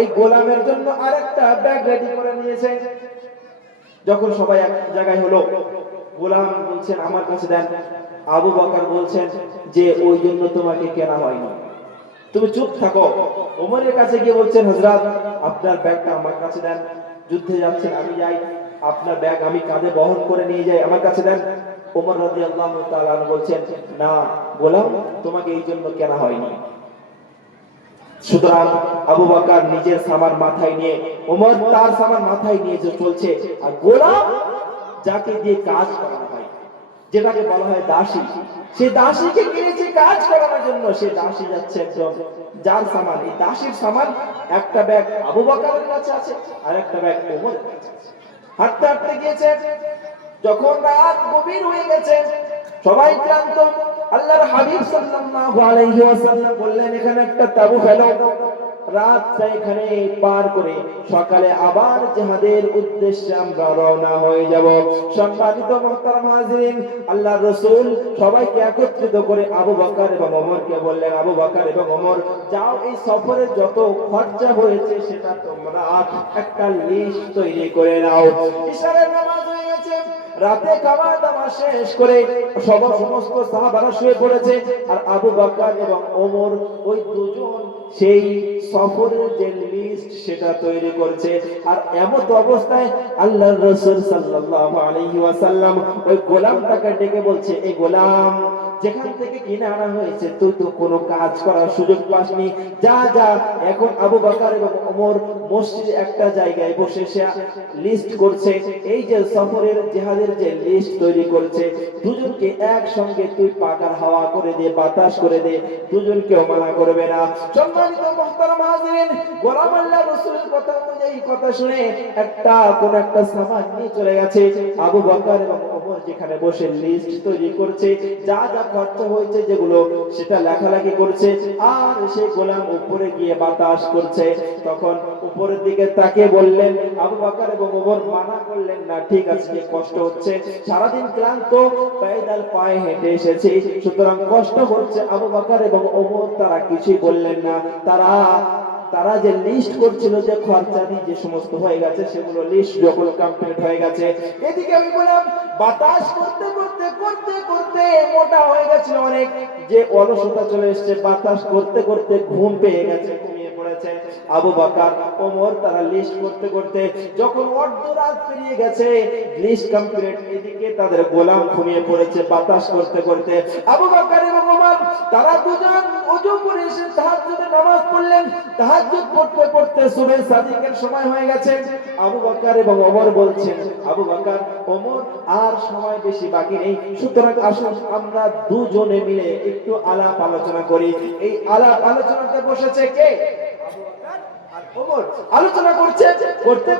এই গোলামের জন্য আরেকটা ব্যাগ রেডি করে নিয়েছে। যখন সবাই এক জায়গায় হলো, গোলাম বলছেন, আমার কাছে দেন। আবু বকর বলছেন যে ওই জন্য তোমাকে কেনা হয়নি, তুমি চুপ থাকো। ওমরের কাছে গিয়ে বলছেন, হযরত, আপনার ব্যাগটা আমার কাছে দেন, যুদ্ধে যাচ্ছেন, আমি যাই, আপনার ব্যাগ আমি কাঁধে বহন করে নিয়ে যাই, আমার কাছে দেন। ওমর রাদিয়াল্লাহু তাআলা বলছেন, না গোলাম, তোমাকে এই জন্য কেনা হয়নি। সুতরাং আবু বকর নিজের সামান মাথায় নিয়ে, ওমর তার সামান মাথায় নিয়ে চলছে, আর গোলাম যাকে দিয়ে কাজ করানো হয়, যেটাকে বলা হয় দাসী, সেই দাসীকে কিনেছে কাজ করানোর জন্য। সেই দাসী যাচ্ছে একদম যার সামান, এই দাসীর সামান একটা ব্যাগ আবু বকরের কাছে আছে আর একটা ব্যাগ ওমরের কাছে আছে। হাঁটতে হাঁটতে গিয়েছে, যখন রাত গভীর হয়ে গেছে, সবাই ক্লান্ত, আল্লাহর হাবিব সাল্লাল্লাহু আলাইহি ওয়াসাল্লাম বললেন এখানে একটা তাবু ফেলো, রাতটা এখানে পার করে সকালে আবার জিহাদের উদ্দেশ্যে আমরা রওনা হয়ে যাব। সম্মানিত মুহতারাম হাজিরিন, আল্লাহর রাসূল সবাইকে একত্রিত করে আবু বকর এবং ওমরকে বললেন, আবু বকর এবং ওমর, যাও এই সফরে যত খরচা হয়েছে সেটা তোমরা একটা লিস্ট তৈরি করে নাও। ইশারের নামাজ হয়ে গেছে, রাতে খাওয়া দাওয়া শেষ করে সমস্ত সাহাবারা শুয়ে পড়েছে, আর আবু বকর এবং ওমর ওই দুজন সেই সফরের যে লিস্ট সেটা তৈরি করছে। আর এমন অবস্থায় আল্লাহর রাসূল সাল্লাল্লাহু আলাইহি ওয়াসাল্লাম ওই গোলামটাকে ডেকে বলছে, এই গোলাম, যেখান থেকে কিনে আনা হয়েছে তুই তো কোনো কাজ করার সুযোগ পাসনি, যা যা। এখন আবু বকর এবং ওমর মসজিদে একটা জায়গায় বসে সে লিস্ট করছে, এই যে সফরের জিহাদের যে লিস্ট তৈরি করছে, দুজনকে একসঙ্গে তুই পাকার হাওয়া করে দে, বাতাস করে দে, দুজনকেও মানা করবে না। সম্মানিত মুহতারাম হাজিরিন, গোলাম আল্লাহর রাসূলের কথা অনুযায়ী কথা শুনে কোন একটা সামান নিয়ে চলে গেছে। আবু বকর এবং ওমর যেখানে বসে লিস্ট তৈরি করছে, যা যা খরচ হয়েছে যেগুলো, সেটা লেখালেখি করছে, আর সেই গোলাম উপরে গিয়ে বাতাস করছে। তখন উপরের দিকে তাকে বললেন, আবু বকর এবং ওমর মানা করলেন না, ঠিক আছে, যে কষ্ট হচ্ছে, সারাদিন ক্লান্ত, পায়দাল পায়ে হেঁটে এসেছে, সুতরাং কষ্ট হচ্ছে। আবু বকর এবং ওমর তারা কিছুই বললেন না। তারা যে লিস্ট করছিল, যে খরচাদি যে সমস্ত হয়ে গেছে, সেগুলো লিস্ট যখন কমপ্লিট হয়ে গেছে, এদিকে আমি বললাম বাতাস করতে করতে করতে করতে মোটা হয়ে গেছিল অনেক, যে অলসতা চলে এসেছে, বাতাস করতে করতে ঘুম পেয়ে গেছে, ঘুমিয়ে পড়েছে। আবু বকর ওমর তারা লিস্ট করতে করতে যখন অর্ধরাত পেরিয়ে গেছে, লিস্ট কমপ্লিট, এদিকে তাদের গোলাম ঘুমিয়ে পড়েছে বাতাস করতে করতে। আবু বকর এবং ওমর তারা দুজন ওযু করে এসে তাহাজ্জুদের নামাজ পড়লেন। তাহাজ্জুদ পড়তে পড়তে সুবহে সাদিকের সময় হয়ে গেছে। আবু বকর এবং ওমর বলছেন, আবু বকর, ওমর, আর সময় বেশি বাকি নেই, সুতরাং আসুন আমরা দুজনে মিলে একটু আলাপ আলোচনা করি। এই আলাপ আলোচনাতে বসেছে কে? আবু বকর আর ওমর। আলোচনা করতে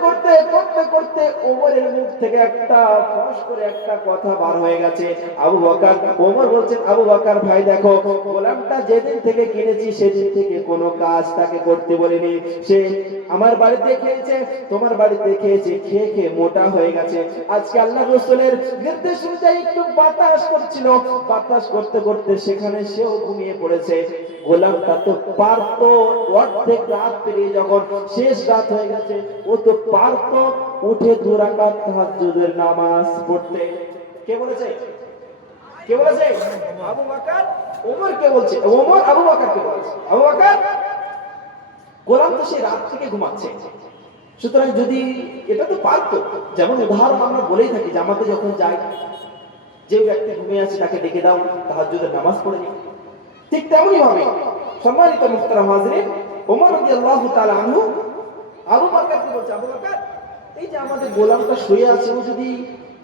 করতে ওমরের মুখ থেকে একটা ফস করে একটা কথা বার হয়ে গেছে। আবু বকর, ওমর বলছেন, আবু বকর ভাই দেখো, গোলামটা যেদিন থেকে কিনেছি সেদিন থেকে কোনো কাজ তাকে করতে বলিনি। সে আমার বাড়িতে খেয়েছে, তোমার বাড়িতে খেয়েছে, খেয়ে খেয়ে মোটা হয়ে গেছে। আজকে আল্লাহর রাসূলের নির্দেশ অনুযায়ী একটু বাতাস করছিল, বাতাস করতে করতে সেখানে সেও ঘুমিয়ে পড়েছে। গোলামটা তো পারত অর্ধেক রাত পেরিয়ে যখন শেষ রাত হয়ে গেছে, ও তো পারত উঠে 2 রাকাত তাহাজ্জুদের নামাজ পড়তে। কে বলেছে? কে বলেছে? আবু বকর ওমর কে বলছে? ওমর আবু বকর কে বলেছে? আবু বকর, গোলাম তো সেই রাত থেকে ঘুমাচ্ছে, সুতরাং যদি এটা তো পারত। যেমন উদাহরণ আমরা বলেই থাকি, জামাতে যখন যাই, যে ব্যক্তি ঘুমিয়ে আছে তাকে ডেকে দাও, তাহাজ্জুদের নামাজ পড়ে নি। ঠিক তেমনি ভাবে সম্মানিত মুহতারাম হাজিরিন, ওমর রাদিয়াল্লাহু তাআলা আনহু আবু বকরকে বলছে, আবু বকর, এই যে আমাদের গোলামটা শুয়ে আছে, ও যদি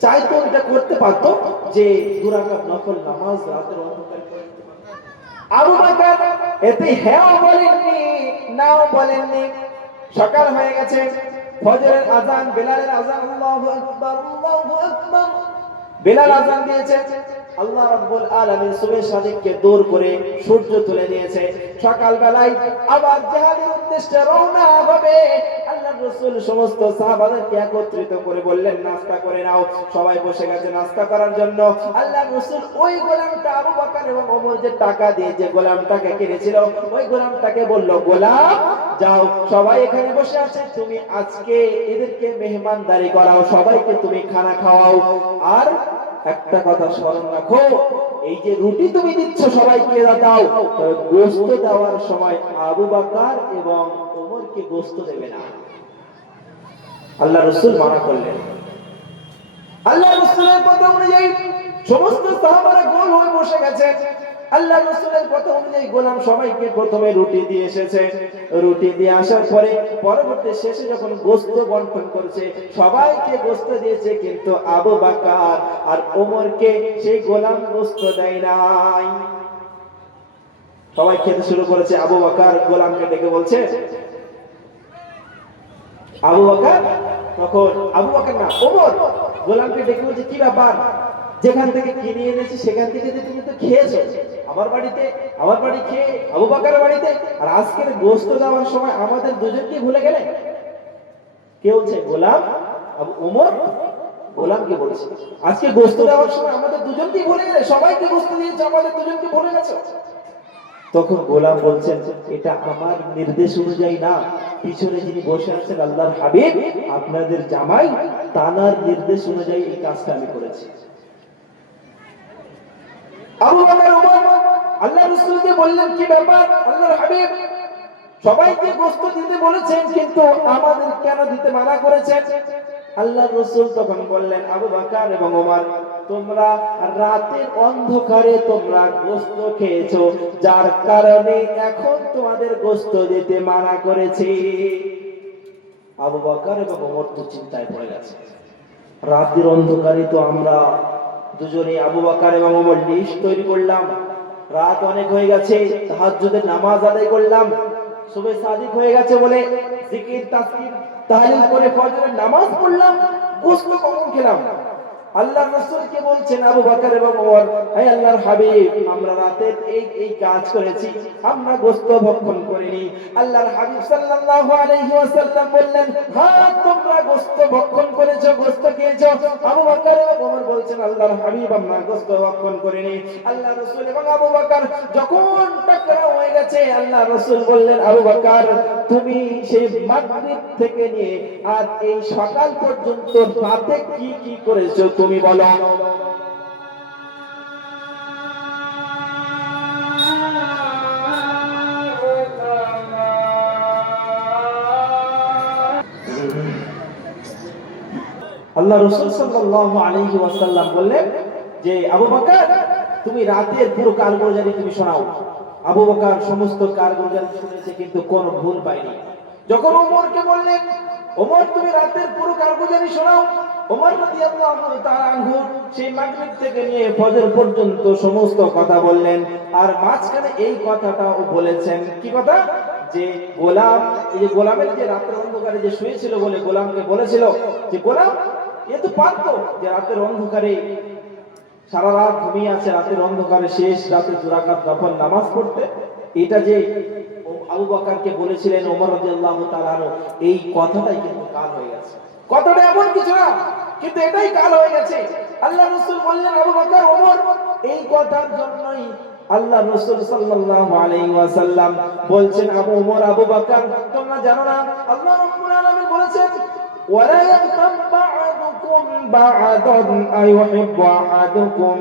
চাইতো এটা করতে পারতো, যে 2 রাকাত নফল নামাজ রাতের অন্ধকারে পড়তে পারতো। আবু বকর এতে হ্যাঁ বলেননি, নাও বলেননি। সকাল হয়ে গেছে, ফজরের আযান, বেলালের আযান, আল্লাহু আকবার, আল্লাহু আকবার। বেলাল আযান দিয়েছে, আল্লাহ রাব্বুল আলামিন সুবহে সাদিককে দূর করে সূর্য তুলে দিয়েছে। সকাল বেলায় আবার জিহাদের উদ্দেশ্যে রওনা হবে। আল্লাহর রাসূল সমস্ত সাহাবাদেরকে একত্রিত করে বললেন, নাস্তা করে নাও। সবাই বসে গেছে নাস্তা করার জন্য। আল্লাহর রাসূল ওই গোলামটা আবু বকর এবং ওমর যে টাকা দিয়ে যে গোলামটাকে কিনেছিল, ওই গোলামটাকে বলল, গোলাম যাও, সবাই এখানে বসে আছে, তুমি আজকে এদেরকে মেহমানদারি করাও, সবাইকে তুমি খানা খাওয়াও। আর একটা কথা স্মরণ রাখো, এই যে রুটি তুমি দিচ্ছ সবাইকে দাও, তবে গোশত দেওয়ার সময় আবু বকর এবং ওমরকে গোশত দেবে না। আল্লাহ রাসূল মানা করলেন। আল্লাহ রাসূলের কথা অনুযায়ী সমস্ত সাহাবারা গোল হয়ে বসে গেছে। আল্লাহ রাসূলের কথা অনুযায়ী গোলাম সবাইকে প্রথমে রুটি দিয়ে এসেছে, রুটি দিয়ে আসার পরে পরবর্তী শেষে যখন গোশত বন্টন করেছে সবাইকে গোশত দিয়েছে, কিন্তু আবু বকর আর ওমরকে সেই গোলাম গোশত দেয় নাই। সবাই খেতে শুরু করেছে, আবু বকর গোলামকে ডেকে বলছে, আবু বকর, তখন আবু বকর না ওমর গোলামকে ডেকে বলছে, কি ব্যাপার, যেখান থেকে কিনে এনেছি সেখান থেকে তুমি তো খেয়েছো, আমার বাড়ি খেয়ে আবু বকরের বাড়িতে, আর আজকের গোশত দেওয়ার সময় আমাদের দুজনকে ভুলে গেলে? কে বলছে? গোলাম। আবু ওমর গোলামকে বলছে, আজকে গোশত দেওয়ার সময় আমাদের দুজনকেই ভুলে গেলে, সবাইকে গোশত দিয়েছে, আমাদের দুজনকে ভুলে গেছো। তখন গোলাম বলছেন, এটা আমার নির্দেশ অনুযায়ী না, পিছনে যিনি বসে আছেন আল্লাহর হাবিব আপনাদের জামাই, তানার নির্দেশ অনুযায়ী এই কাজটা আমি করেছি। আবু বকর ওমর আল্লাহর রাসূলকে বললেন, কি ব্যাপার আল্লাহর হাবিব, সবাইকে গোশত দিতে বলেছেন কিন্তু আমাদের কেন দিতে মানা করেছেন? আল্লাহর রাসূল তখন বললেন, আবু বকর এবং ওমর, তোমরা রাতের অন্ধকারে তোমরা গোশত খেয়েছো, যার কারণে এখন তোমাদের গোশত দিতে মানা করেছি। আবু বকর এবং ওমর তো চিন্তায় পড়ে গেছে, রাতের অন্ধকারে তো আমরা দুজনে আবু বকর এবং ওমর লিস্ট তৈরি করলাম, রাত অনেক হয়ে গেছে, তাহাজ্জুদের নামাজ আদায় করলাম, সুবহ সাদিক হয়ে গেছে বলে জিকির তাসবিহ তাহলিল করে ফজরের নামাজ পড়লাম, গোশত কখন খেলাম? আল্লাহর রাসূলকে বলছেন আবু বকর এবং ওমর, হে আল্লাহর হাবিব, আমরা রাতে এই কাজ করেছি, আমরা গোশত ভক্ষণ করিনি। আল্লাহর হাবিব সাল্লাল্লাহু আলাইহি ওয়াসাল্লাম বললেন, হ্যাঁ তোমরা গোশত ভক্ষণ করেছো, গোশত খেয়েছো। আবু বকর এবং ওমর বলছেন, আল্লাহর হাবিব, আমরা গোশত ভক্ষণ করিনি। আল্লাহর রাসূল এবং আবু বকর যখন টাকরা হয়ে গেছে, আল্লাহর রাসূল বললেন, আবু বকর, তুমি সেই মাগরিব থেকে নিয়ে আর এই সকাল পর্যন্ত রাতে কি কি করেছো তুমি বলো। আল্লাহ রাসূল সাল্লাল্লাহু আলাইহি ওয়াসাল্লাম বললেন যে, আবু বকর, তুমি রাতের পুরো কারগুজারি তুমি শোনাও। আবু বকর সমস্ত কারগুজারি শুনেছে কিন্তু কোনো ভুল পায়নি। যখন ওমরকে বললেন, ওমর তুমি রাতের পুরো কারগুজারি শোনাও, ওমর রাদিয়াল্লাহু তাআলা আনহু সেই মাগরিব থেকে নিয়ে ফজর পর্যন্ত সমস্ত কথা বললেন, আর মাঝখানে এই কথাটাও বলেছেন, কি কথা? যে গোলাম, এই যে গোলামের যে রাতের অন্ধকারে যে শুয়েছিল বলে গোলামকে বলেছিল যে, গোলাম এ তো পারতো যে রাতের অন্ধকারে সারা রাত ঘুমিয়ে আছে, রাতের অন্ধকারে শেষ রাতে 2 রাকাত নফল নামাজ পড়তে, এটা যে আবু বকরকে বলেছিলেন ওমর রাদিয়াল্লাহু তাআলা, এই কথাটাই কিন্তু কাল হয়ে গেছে। কথাটা এমন কিছু না, কিন্তু এটাই কাল হয়ে গেছে। আল্লাহ রাসূল বললেন, আবু বকর, ওমর, এই কথার জন্যই আল্লাহ রাসূল সাল্লাল্লাহু আলাইহি ওয়াসাল্লাম বলছেন, আবু ওমর, আবু বকর, তোমরা জানো না আল্লাহ রাব্বুল আলামিন বলেছেন, ওয়ালা ইয়াগতাব বা'দুকুম বা'দান আইয়ুহিব্বু আহাদুকুম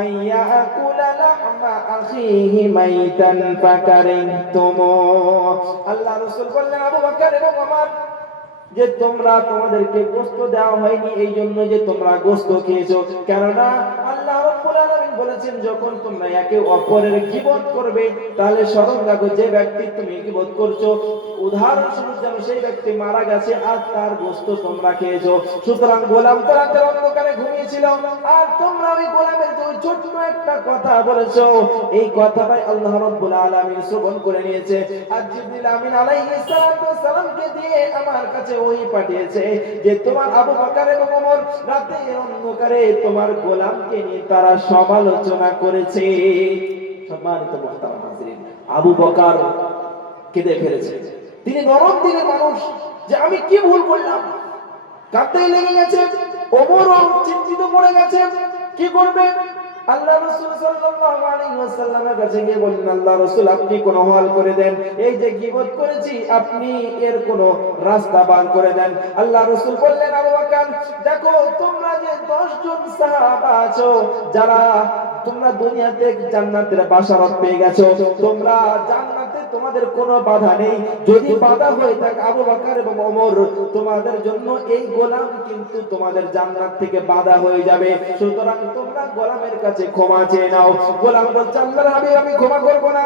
আন ইয়াকুলা লাহমা আখিহি মাইতান ফাকারিহতুম। আল্লাহ রাসূল বললেন, আবু বকর এবং ওমর, যে তোমরা, তোমাদেরকে গোশত দেওয়া হয়নি এই জন্য যে তোমরা গোশত খেয়েছো, কেননা আল্লাহ রাব্বুল আলামিন বলেছেন, যখন তোমরা একে অপরের গীবত করবে তাহলে স্মরণ রাখো যে ব্যক্তি তুমি গীবত করছো উদাহরণস্বরূপ যেন সেই ব্যক্তি মারা গেছে আর তার গোশত তোমরা খেয়েছো। সুতরাং গোলাম তো রাতের অন্ধকারে ঘুমিয়েছিল, আর তোমরা ওই গোলামের যে ছোট্ট একটা কথা বলেছো, এই কথাটাই আল্লাহ রাব্বুল আলামিন শ্রবণ করে নিয়েছে, আর জিবরিল আমিন আলাইহিস সালামকে দিয়ে আমার কাছে ওহী পাঠিয়েছে যে তোমার আবু বকর এবং ওমর রাতের অন্ধকারে তোমার গোলামকে নিয়ে তারা সমালোচনা করেছে। সম্মানিত মুহতারাম হাজিরিন, আবু বকর কেঁদে ফেলেছে, তিনি নরম দিনের মানুষ, যে আমি কি ভুল করলাম, কাঁদতেই লেগে গেছে। ওমরও চিন্তিত পড়ে গেছে, কি করবে। আল্লাহ রাসূল সাল্লাল্লাহু আলাইহি ওয়াসাল্লামের কাছে গিয়ে বললেন, আল্লাহ রাসূল, আপনি কোন হাল করে দেন, এই যে গীবত করেছি আপনি এর কোন রাস্তা বার করে দেন। আল্লাহ রাসূল বললেন, আবু বকর, দেখো তোমরা যে 10 জন সাহাবা আছো, যারা তোমরা দুনিয়াতে জান্নাতের বাশারত পেয়ে গেছো, তোমরা জান্নাতে তোমাদের কোনো বাধা নেই। যদি বাধা হয়ে থাকে আবু বকর এবং ওমর, তোমাদের জন্য এই গোলাম কিন্তু তোমাদের জান্নাত থেকে বাধা হয়ে যাবে। সুতরাং তোমরা গোলামের কাছে ক্ষমা চেয়ে নাও। গোলাম বলছে, আল্লাহর হাবিব আমি ক্ষমা করব না।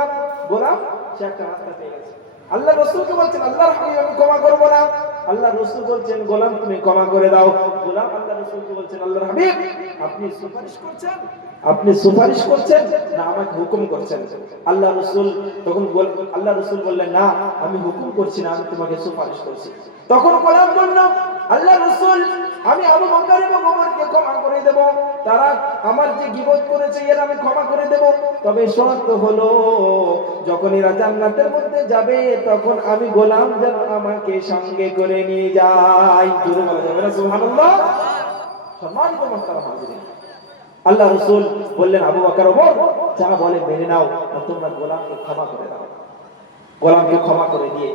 গোলাম সে একটা রাস্তা পেয়ে গেছে। আল্লাহ রাসূলকে বলছেন, আল্লাহর হাবিব আমি ক্ষমা করব না। আল্লাহ রাসূল বলছেন, গোলাম তুমি ক্ষমা করে দাও। গোলাম আল্লাহ রাসূলকে বলছেন, আল্লাহর হাবিব আপনি সুপারিশ করছেন, আপনি সুপারিশ করছেন না আমাকে হুকুম করছেন? আল্লাহ রাসূল তখন আল্লাহ রাসূল বললেন, না আমি হুকুম করছি না, আমি তোমাকে সুপারিশ করছি। তখন গোলাম বলল, আল্লাহ রাসূল আমি আবু বকর এবং ওমরকে ক্ষমা করে দেব, তারা আমার যে গীবত করেছে এর আমি ক্ষমা করে দেব, তবে শর্ত হলো যখন এরা জান্নাতের মধ্যে যাবে তখন আমি গোলাম যেন আমাকে সঙ্গে করে নিয়ে যাই। জোরে বলা যাবে না সুবহানাল্লাহ? সম্মানিত মুহতারাম হাজিরিন, আল্লাহ রাসূল বললেন, আবু বকর ওমর যা বলে মেনে নাও, আর তোমরা গোলামকে ক্ষমা করে দাও। গোলামকে ক্ষমা করে দিয়ে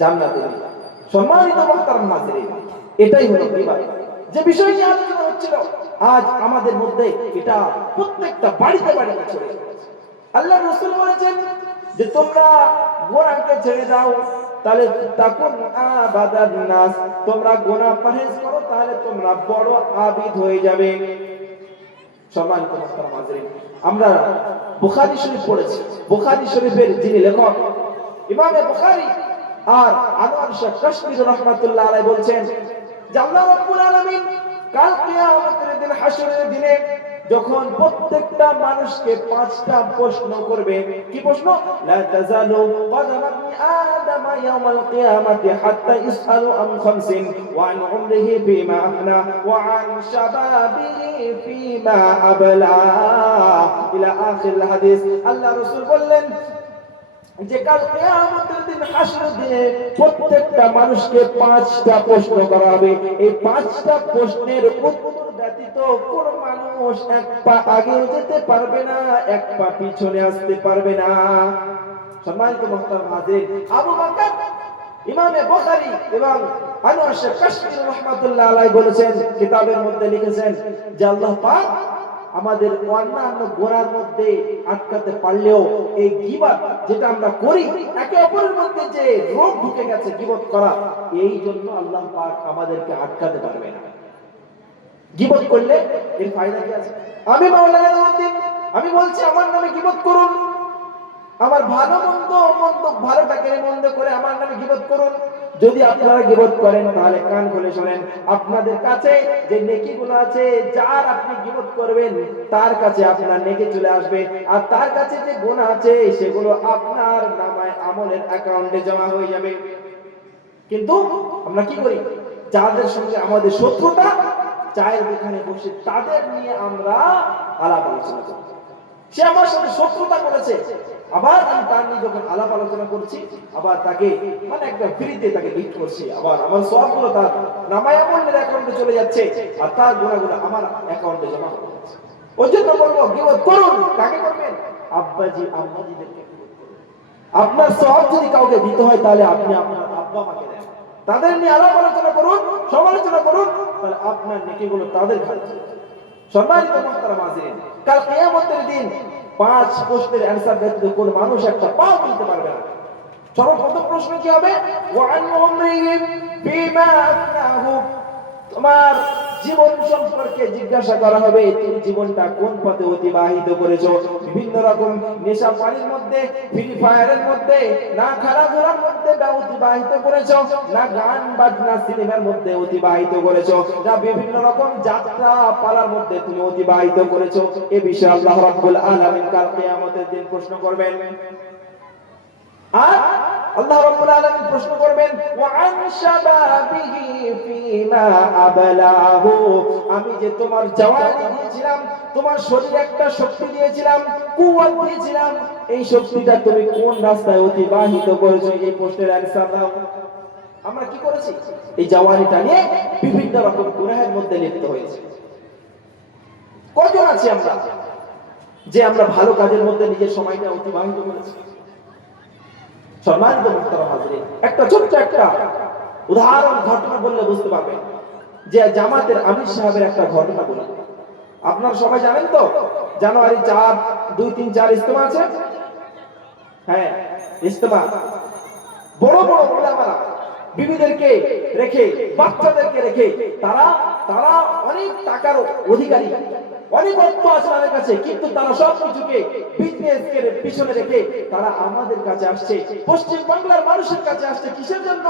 জান্নাতে নিয়ে যাও। সম্মানিত মুহতারাম হাজিরিন, এটাই হলো গীবত। যে বিষয় নিয়ে আলোচনা হচ্ছিল আজ আমাদের মধ্যে, এটা প্রত্যেকটা বাড়িতে বাড়িতে চলে গেছে। আল্লাহ রাসূল বলেছেন যে তোমরা গোনাকে ছেড়ে দাও, তাহলে তাকুন আবাদান নাস, তোমরা গোনা পরহেজ করো তাহলে তোমরা বড় আবিদ হয়ে যাবে। সম্মানিত মুহতারাম হাজিরিন, আমরা বুখারী শরীফ পড়েছি। বুখারী শরীফের যিনি লেখক ইমাম বুখারী আর আনোয়ার শাহ কাশ্মীর রাহমাতুল্লাহ আলাইহি বলছেন যে আল্লাহ রাব্বুল আলামিন কাল কিয়ামতের দিন, হাসরের দিনে যখন প্রত্যেকটা মানুষকে পাঁচটা প্রশ্ন করবে। কি প্রশ্ন? লা তাজালু কদামা আদামা ইয়াউমাল কিয়ামাতি হাত্তা ইসআলু আন খামসিন ওয়া আন উমরিহি ফিমা আফনা ওয়া আন শাবাবিহি ফিমা আবলা ইলা আখির হাদিস। আল্লাহ রাসূল বললেন যে কাল কিয়ামতের দিন, হাসরের দিনে প্রত্যেকটা মানুষকে পাঁচটা প্রশ্ন করা হবে। এই পাঁচটা প্রশ্নের উত্তর ব্যতীত কোন মানুষ এক পা আগেও যেতে পারবে না, এক পা পিছনে আসতে পারবে না। সম্মানিত মুহতারাম হাজির, আবু বকর ইমামে বুখারী এবং আনোয়ার শাহ কাশ্মীর রাহমাতুল্লাহ আলাইহি বলেছেন, কিতাবের মধ্যে লিখেছেন যে আল্লাহ পাক আমাদের অন্যান্য গোনার মধ্যে আটকাতে পারলেও এই গীবত যেটা আমরা করি, একে অপরের মধ্যে যে রোগ ঢুকে গেছে গীবত করা, এই জন্য আল্লাহ পাক আমাদেরকে আটকাতে পারবে না। গীবত করলে এর ফায়দা কি আছে? আমি মাওলানা নওয়াজউদ্দিন, আমি বলছি আমার নামে গীবত করুন, আমার ভালো মন্দ ভালোটাকে মন্দ করে আমার নামে গীবত করুন। যদি আপনারা গীবত করেন তাহলে কান খুলে শোনেন, আপনাদের কাছে যে নেকিগুলো আছে, যার আপনি গীবত করবেন তার কাছে আপনার নেকি চলে আসবে, আর তার কাছে যে গুনাহ আছে সেগুলো আপনার নামায় আমলের অ্যাকাউন্টে জমা হয়ে যাবে। কিন্তু আমরা কি করি? যাদের সঙ্গে আমাদের শত্রুতা, চায়ের দোকানে বসে তাদের নিয়ে আমরা আলাপ আলোচনা করি। সে আমার সাথে শত্রুতা করেছে, আবার আমি তার নিয়ে যখন আলাপ আলোচনা করছি, আবার তাকে মানে একদম ফ্রিতে তাকে গিফট করছি, আবার আমার সবগুলো তার নামায় আমলের অ্যাকাউন্টে চলে যাচ্ছে, আর তার গুনাহগুলো আমার অ্যাকাউন্টে জমা হয়ে যাচ্ছে। ওই জন্য বলবো গীবত করুন। কাকে করবেন? আব্বাজি আম্মাজিদেরকে গীবত করুন। আপনার সওয়াব যদি কাউকে দিতে হয় তাহলে আপনি আপনার আব্বা মাকে দেন, তাদের নিয়ে আলাপ আলোচনা করুন, সমালোচনা করুন, তাহলে আপনার নেকিগুলো তাদের খাতে চলে যাবে। সম্মানিত মুহতারাম হাজিরিন, কাল কিয়ামতের দিন পাঁচ প্রশ্নের অ্যানসার ব্যতীত কোন মানুষ একটা পাও তুলতে পারবে না। সর্বপ্রথম প্রশ্ন কি হবে? ওয়া আন উমরিহিম ফিমা আফনাহু, তোমার জীবন সম্পর্কে জিজ্ঞাসা করা হবে, তুমি জীবনটা কোন পথে অতিবাহিত করেছো? বিভিন্ন রকম নেশা পানির মধ্যে, ফ্রি ফায়ারের মধ্যে, না খেলাধুলার মধ্যে অতিবাহিত করেছো, না গান বাজনা সিনেমার মধ্যে অতিবাহিত করেছো, না বিভিন্ন রকম যাত্রা পালার মধ্যে তুমি অতিবাহিত করেছো? এ বিষয়ে আল্লাহ রাব্বুল আলামিন কাল কিয়ামতের দিন প্রশ্ন করবেন। আর আল্লাহ রাব্বুল আলামিন প্রশ্ন করবেন, ওয়া আন শাবাবিহি ফিমা আবলাহু, আমি যে তোমার জওয়ানি দিয়েছিলাম, তোমার শরীরে একটা শক্তি দিয়েছিলাম, কুওয়াত দিয়েছিলাম, এই শক্তিটা তুমি কোন রাস্তায় অতিবাহিত করেছো? এই প্রশ্নের অ্যানসার দাও। আমরা কি করেছি? এই জওয়ানিটা নিয়ে বিভিন্ন রকম গুনাহের মধ্যে লিপ্ত হয়েছে। কজন আছি আমরা যে আমরা ভালো কাজের মধ্যে নিজের সময়টা অতিবাহিত করেছি? সম্মানিত মুহতারাম হাজিরিন, একটা ছোট্ট একটা উদাহরণ ঘটনা বললে বুঝতে পারবেন। যে জামাতের আমির সাহেবের একটা ঘটনা বলি। আপনারা সবাই জানেন তো জানুয়ারি 4, 2, 3, 4 ইজতেমা আছে। হ্যাঁ, ইজতেমা বড় বড় ওলামারা বিবিদেরকে রেখে, বাচ্চাদেরকে রেখে, তারা তারা অনেক টাকার অধিকারী, অনেক অর্থ আছে তাদের কাছে, কিন্তু তারা সবকিছুকে বিজনেস এর পিছনে রেখে তারা আমাদের কাছে আসছে, পশ্চিম বাংলার মানুষের কাছে আসছে। কিসের জন্য?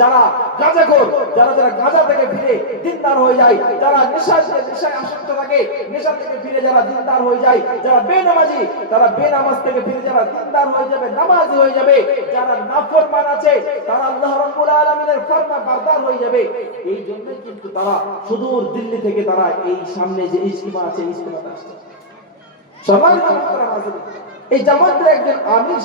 যারা গাঁজাখোর, যারা যারা গাঁজা থেকে ফিরে দিনদার হয়ে যায়, যারা নেশায় আসক্ত থাকে, নেশা থেকে ফিরে যারা দিনদার হয়ে যায়, যারা বেনামাজি, তারা বেনামাজ থেকে ফিরে যারা দিনদার হয়ে যাবে, নামাজি হয়ে যাবে, যারা নাফরমান আছে তারা আল্লাহ রাব্বুল আলামিনের ফরমান বারদার হয়ে যাবে। এই জন্য কিন্তু তারা সুদূর দিল্লি থেকে তারা এই সামনে যে ইজতিমা আছে, ইজতিমাতে আসছে। সবাই এই জামাতের একজন আমির